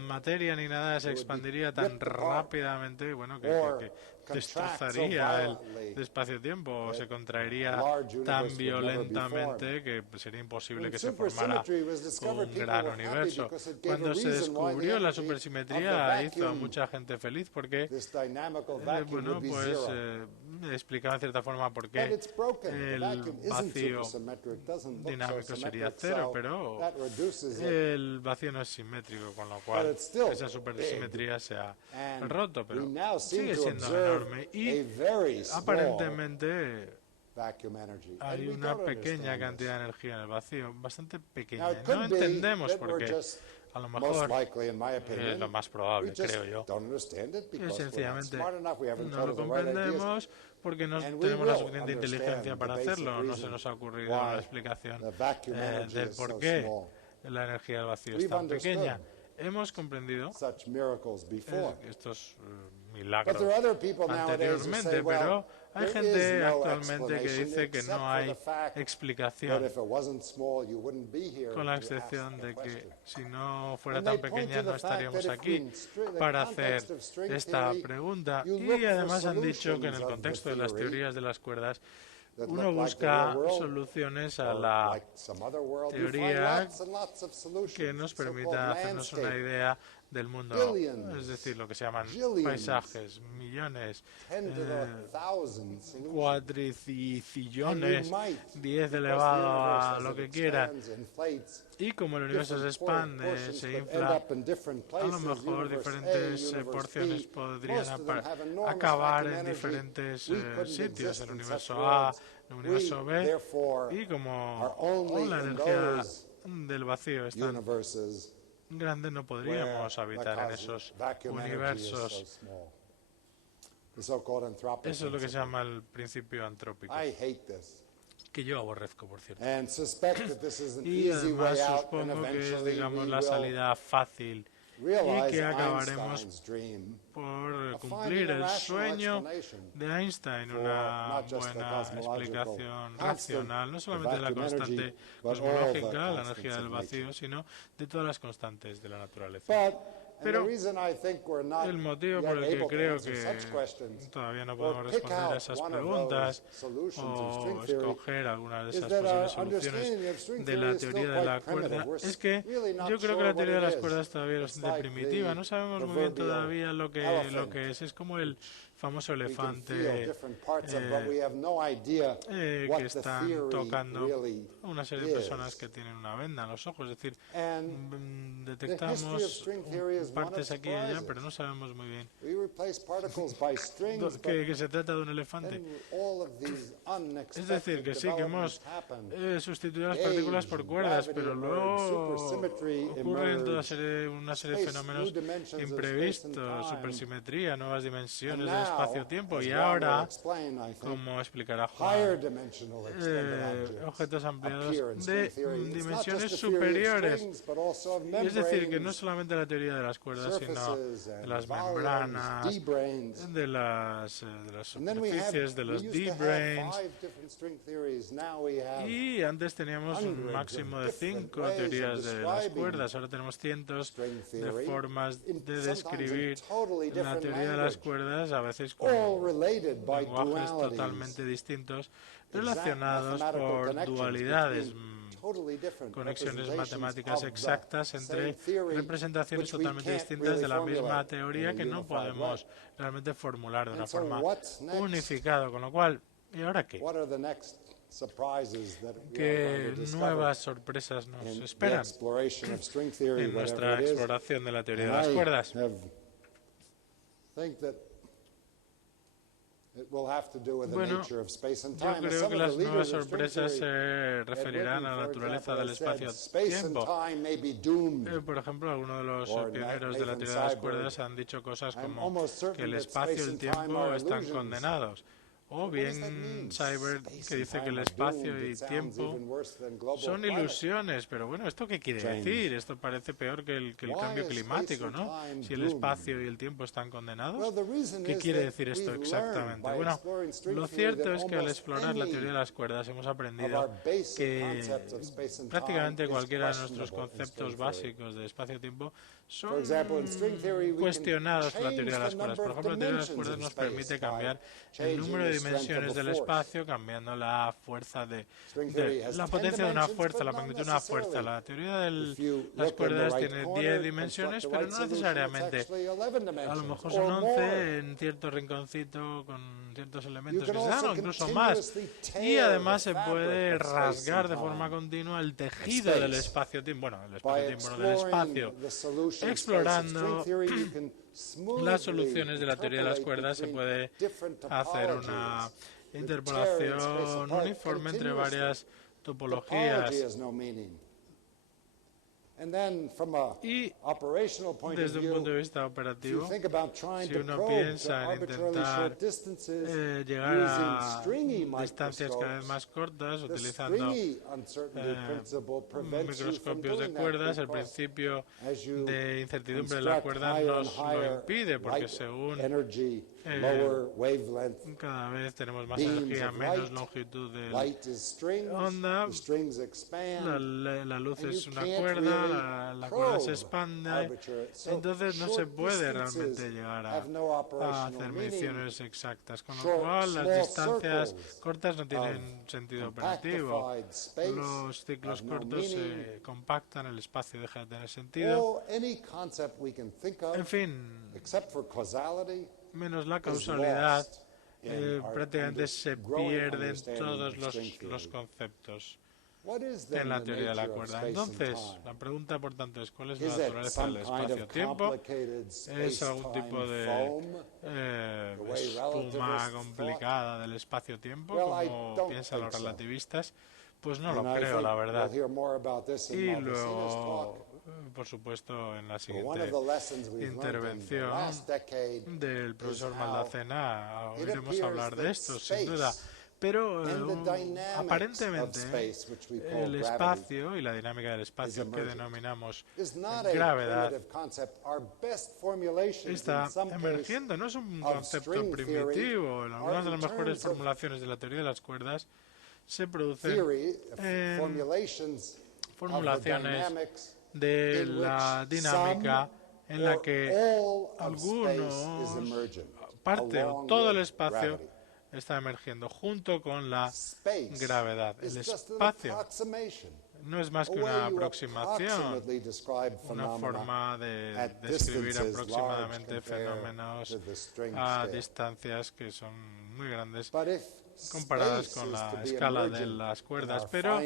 materia ni nada, se expandiría tan rápidamente, bueno, que destrozaría el espacio-tiempo, o se contraería tan violentamente que sería imposible que se formara un gran universo. Cuando se descubrió la supersimetría, hizo a mucha gente feliz porque, bueno, pues explicaba en cierta forma por qué el vacío dinámico sería cero, pero el vacío no es simétrico, con lo cual esa supersimetría se ha roto, pero sigue siendo enorme y aparentemente hay una pequeña cantidad de energía en el vacío, bastante pequeña. No entendemos por qué. A lo mejor es lo más probable, creo yo. Es sencillamente no lo comprendemos porque no tenemos la suficiente inteligencia para hacerlo. No se nos ha ocurrido una explicación del por qué la energía del vacío es tan pequeña. Hemos comprendido estos milagros anteriormente, pero hay gente actualmente que dice que no hay explicación, con la excepción de que si no fuera tan pequeña no estaríamos aquí para hacer esta pregunta. Y además han dicho que en el contexto de las teorías de las cuerdas uno busca soluciones a la teoría que nos permita hacernos una idea del mundo, es decir, lo que se llaman paisajes, millones, cuadricillones, 10 elevado a lo que quieran. Y como el universo se expande, se infla, a lo mejor diferentes porciones podrían acabar en diferentes sitios, el universo A, el universo B, y como la energía del vacío es tan grande, no podríamos habitar en esos universos. Eso es lo que se llama el principio antrópico, que yo aborrezco, por cierto. Y además supongo que es, digamos, la salida fácil y que acabaremos por cumplir el sueño de Einstein, una buena explicación racional, no solamente de la constante cosmológica, la energía del vacío, sino de todas las constantes de la naturaleza. Pero el motivo por el que creo que todavía no podemos responder a esas preguntas o escoger algunas de esas posibles soluciones de la teoría de la cuerda es que yo creo que la teoría de las cuerdas todavía es bastante primitiva. No sabemos muy bien todavía lo que es. Es como el famoso elefante que están tocando una serie de personas que tienen una venda en los ojos. Es decir, detectamos partes aquí y allá, pero no sabemos muy bien que se trata de un elefante. Es decir, que sí, que hemos sustituido las partículas por cuerdas, pero luego ocurren una serie de fenómenos imprevistos, supersimetría, nuevas dimensiones del espacio-tiempo, y ahora, como explicará Juan, objetos ampliados de dimensiones superiores. Es decir, que no solamente la teoría de las cuerdas, sino de las membranas, de las superficies, de los D-brains. Y antes teníamos un máximo de 5 teorías de las cuerdas, ahora tenemos cientos de formas de describir la teoría de las cuerdas, a veces con lenguajes totalmente distintos, relacionados por dualidades, conexiones matemáticas exactas entre representaciones totalmente distintas de la misma teoría que no podemos realmente formular de una forma unificada, con lo cual, ¿y ahora qué? ¿Qué nuevas sorpresas nos esperan en nuestra exploración de la teoría de las cuerdas? Bueno, yo creo que las nuevas sorpresas se referirán a la naturaleza del espacio-tiempo. Por ejemplo, algunos de los pioneros de la teoría de las cuerdas han dicho cosas como que el espacio y el tiempo están condenados, O bien Cyber, que dice que el espacio y tiempo son ilusiones. Pero bueno, ¿esto qué quiere decir? Esto parece peor que el cambio climático, ¿no? Si el espacio y el tiempo están condenados. ¿Qué quiere decir esto exactamente? Bueno, lo cierto es que al explorar la teoría de las cuerdas hemos aprendido que prácticamente cualquiera de nuestros conceptos básicos de espacio-tiempo son cuestionados por la teoría de las cuerdas. Por ejemplo, la teoría de las cuerdas nos permite cambiar el número de dimensiones del espacio cambiando la fuerza de la potencia de una fuerza, la magnitud de una fuerza. La teoría de las cuerdas tiene 10 dimensiones, pero no necesariamente. A lo mejor son 11 en cierto rinconcito con ciertos elementos que se dan, o incluso más. Y además se puede rasgar de forma continua el tejido del espacio-tiempo. Bueno, el espacio-tiempo no, del espacio. Explorando las soluciones de la teoría de las cuerdas se puede hacer una interpolación uniforme entre varias topologías. Y desde un punto de vista operativo, si uno piensa en intentar llegar a distancias cada vez más cortas utilizando microscopios de cuerdas, el principio de incertidumbre de la cuerda nos lo impide, porque según cada vez tenemos más energía, menos longitud de onda, la luz es una cuerda, la cuerda se expande, entonces no se puede realmente llegar a hacer mediciones exactas, con lo cual las distancias cortas no tienen sentido operativo. Los ciclos cortos se compactan, el espacio deja de tener sentido. En fin, menos la causalidad, prácticamente se pierden todos los conceptos en la teoría de la cuerda. Entonces, la pregunta, por tanto, es ¿cuál es la naturaleza del espacio-tiempo? ¿Es algún tipo de espuma complicada del espacio-tiempo, como piensan los relativistas? Pues no lo creo, la verdad. Y luego, por supuesto, en la siguiente intervención del profesor Maldacena oiremos hablar de esto, sin duda. Pero aparentemente el espacio y la dinámica del espacio que denominamos gravedad está emergiendo. No es un concepto primitivo. En algunas de las mejores formulaciones de la teoría de las cuerdas se producen formulaciones de la dinámica en la que parte o todo el espacio está emergiendo junto con la gravedad. El espacio no es más que una aproximación, una forma de describir aproximadamente fenómenos a distancias que son muy grandes comparadas con la escala de las cuerdas, pero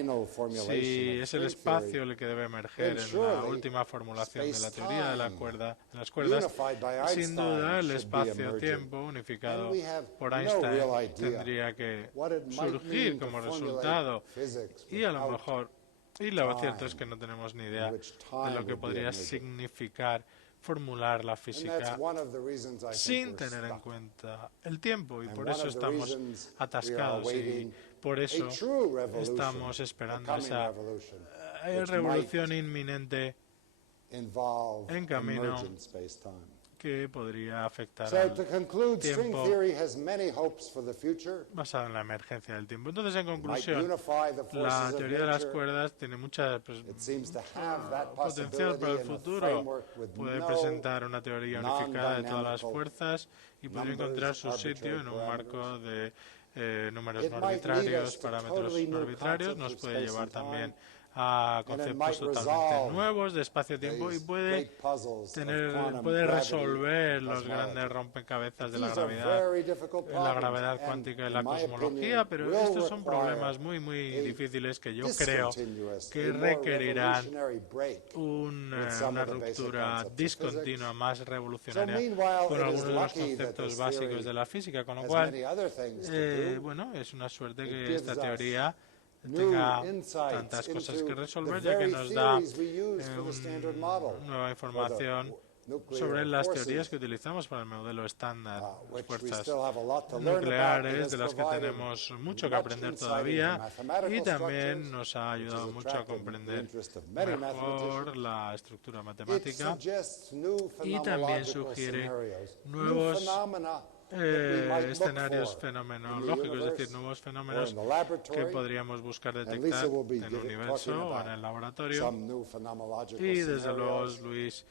si es el espacio el que debe emerger en la última formulación de la teoría de las cuerdas, sin duda el espacio-tiempo unificado por Einstein tendría que surgir como resultado, y a lo mejor, y lo cierto es que no tenemos ni idea de lo que podría significar formular la física sin tener en cuenta el tiempo, y por eso estamos atascados y por eso estamos esperando esa revolución inminente en camino que podría afectar al tiempo basado en la emergencia del tiempo. Entonces, en conclusión, la teoría de las cuerdas tiene mucha potencial para el futuro. Puede presentar una teoría unificada de todas las fuerzas y podría encontrar su sitio en un marco de números no arbitrarios, parámetros no arbitrarios. Nos puede llevar también a conceptos totalmente nuevos de espacio-tiempo y puede resolver los grandes rompecabezas de la gravedad cuántica y la cosmología, pero estos son problemas muy difíciles que yo creo que requerirán una ruptura discontinua más revolucionaria con algunos de los conceptos básicos de la física, con lo cual, bueno, es una suerte que esta teoría tenga tantas cosas que resolver, ya que nos da nueva información sobre las teorías que utilizamos para el modelo estándar, las fuerzas nucleares, de las que tenemos mucho que aprender todavía, y también nos ha ayudado mucho a comprender mejor la estructura matemática, y también sugiere nuevos escenarios fenomenológicos, es decir, nuevos fenómenos que podríamos buscar detectar en el universo o en el laboratorio. Y desde luego Luis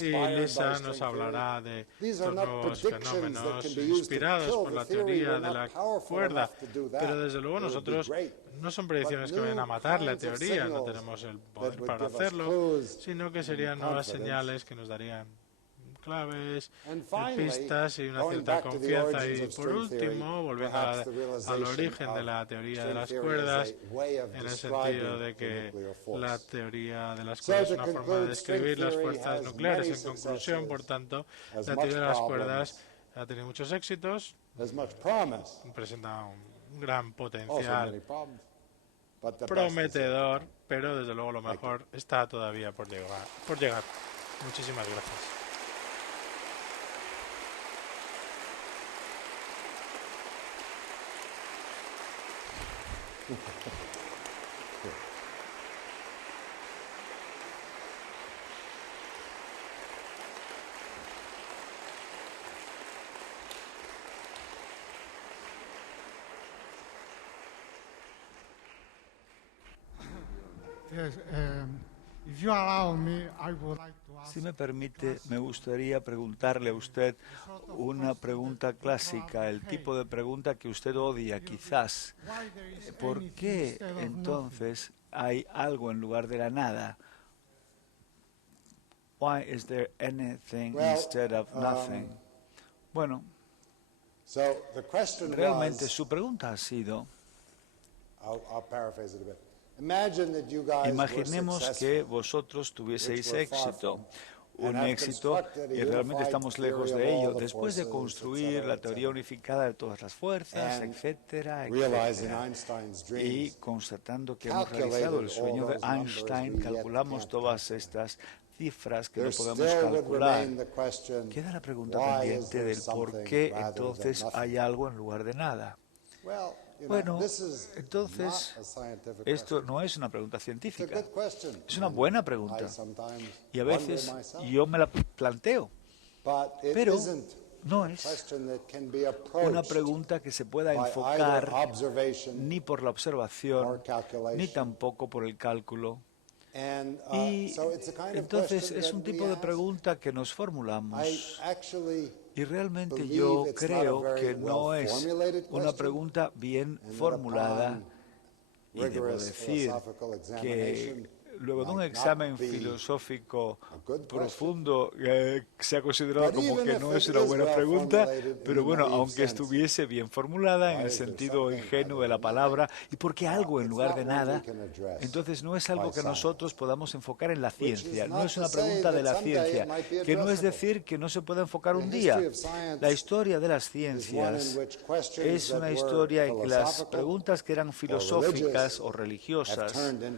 y Lisa nos hablará de estos nuevos fenómenos inspirados por la teoría de la cuerda, pero desde luego nosotros no son predicciones que vayan a matar la teoría, no tenemos el poder para hacerlo, sino que serían nuevas señales que nos darían claves, pistas y una cierta confianza. Y por último, volviendo al origen de la teoría de las cuerdas, en el sentido de que la teoría de las cuerdas es una forma de describir las fuerzas nucleares. En conclusión, por tanto, la teoría de las cuerdas ha tenido muchos éxitos, presenta un gran potencial prometedor, pero desde luego lo mejor está todavía por llegar. Muchísimas gracias. Si me permite, me gustaría preguntarle a usted una pregunta clásica, el tipo de pregunta que usted odia quizás. ¿Por qué entonces hay algo en lugar de la nada? Why is there anything instead of nothing? Bueno, realmente su pregunta ha sido, imaginemos que vosotros tuvieseis éxito, un éxito, y realmente estamos lejos de ello, después de construir la teoría unificada de todas las fuerzas, etcétera, etcétera, y constatando que hemos realizado el sueño de Einstein, calculamos todas estas cifras que no podemos calcular. Queda la pregunta pendiente del por qué entonces hay algo en lugar de nada. Bueno, entonces, esto no es una pregunta científica, es una buena pregunta. Y a veces yo me la planteo, pero no es una pregunta que se pueda enfocar ni por la observación, ni tampoco por el cálculo. Y entonces es un tipo de pregunta que nos formulamos. Y realmente yo creo que no es una pregunta bien formulada, y debo decir que luego de un examen filosófico profundo se ha considerado como que no es una buena pregunta, pero bueno, aunque estuviese bien formulada en el sentido ingenuo de la palabra, y porque algo en lugar de nada, entonces no es algo que nosotros podamos enfocar en la ciencia, no es una pregunta de la ciencia, que no es decir que no se pueda enfocar un día. La historia de las ciencias es una historia en que las preguntas que eran filosóficas o religiosas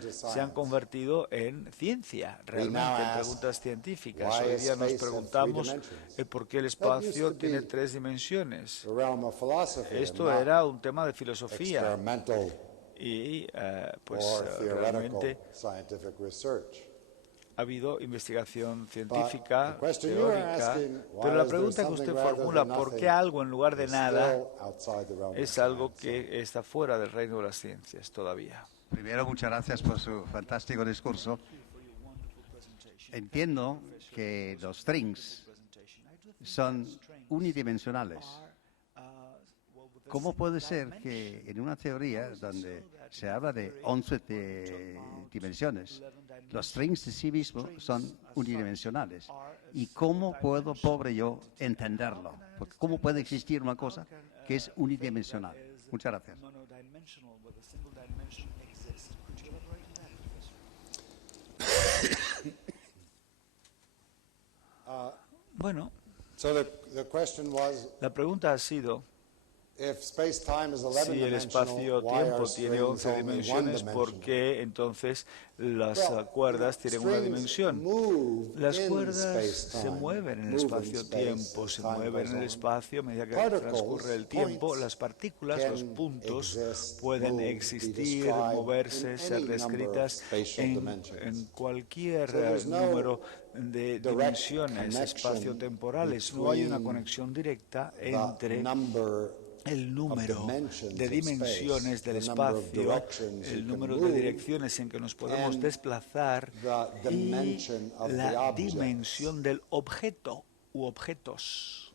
se han convertido en ciencia, realmente en preguntas científicas. Hoy día nos preguntamos por qué el espacio tiene 3 dimensiones. Esto era un tema de filosofía y pues realmente ha habido investigación científica, teórica, pero la pregunta que usted formula, ¿por qué algo en lugar de nada?, es algo que está fuera del reino de las ciencias todavía. Primero, muchas gracias por su fantástico discurso. Entiendo que los strings son unidimensionales. ¿Cómo puede ser que en una teoría donde se habla de 11 dimensiones, los strings de sí mismos son unidimensionales? ¿Y cómo puedo, pobre yo, entenderlo? Porque ¿cómo puede existir una cosa que es unidimensional? Muchas gracias. Bueno, la pregunta ha sido, Si el espacio-tiempo tiene 11 dimensiones, ¿por qué entonces las cuerdas tienen una dimensión? Las cuerdas se mueven en el espacio-tiempo, se mueven en el espacio a medida que transcurre el tiempo. Las partículas, los puntos, pueden existir, moverse, ser descritas en cualquier número de dimensiones espaciotemporales. No hay una conexión directa entre el número de dimensiones del espacio, el número de direcciones en que nos podemos desplazar y la dimensión del objeto u objetos.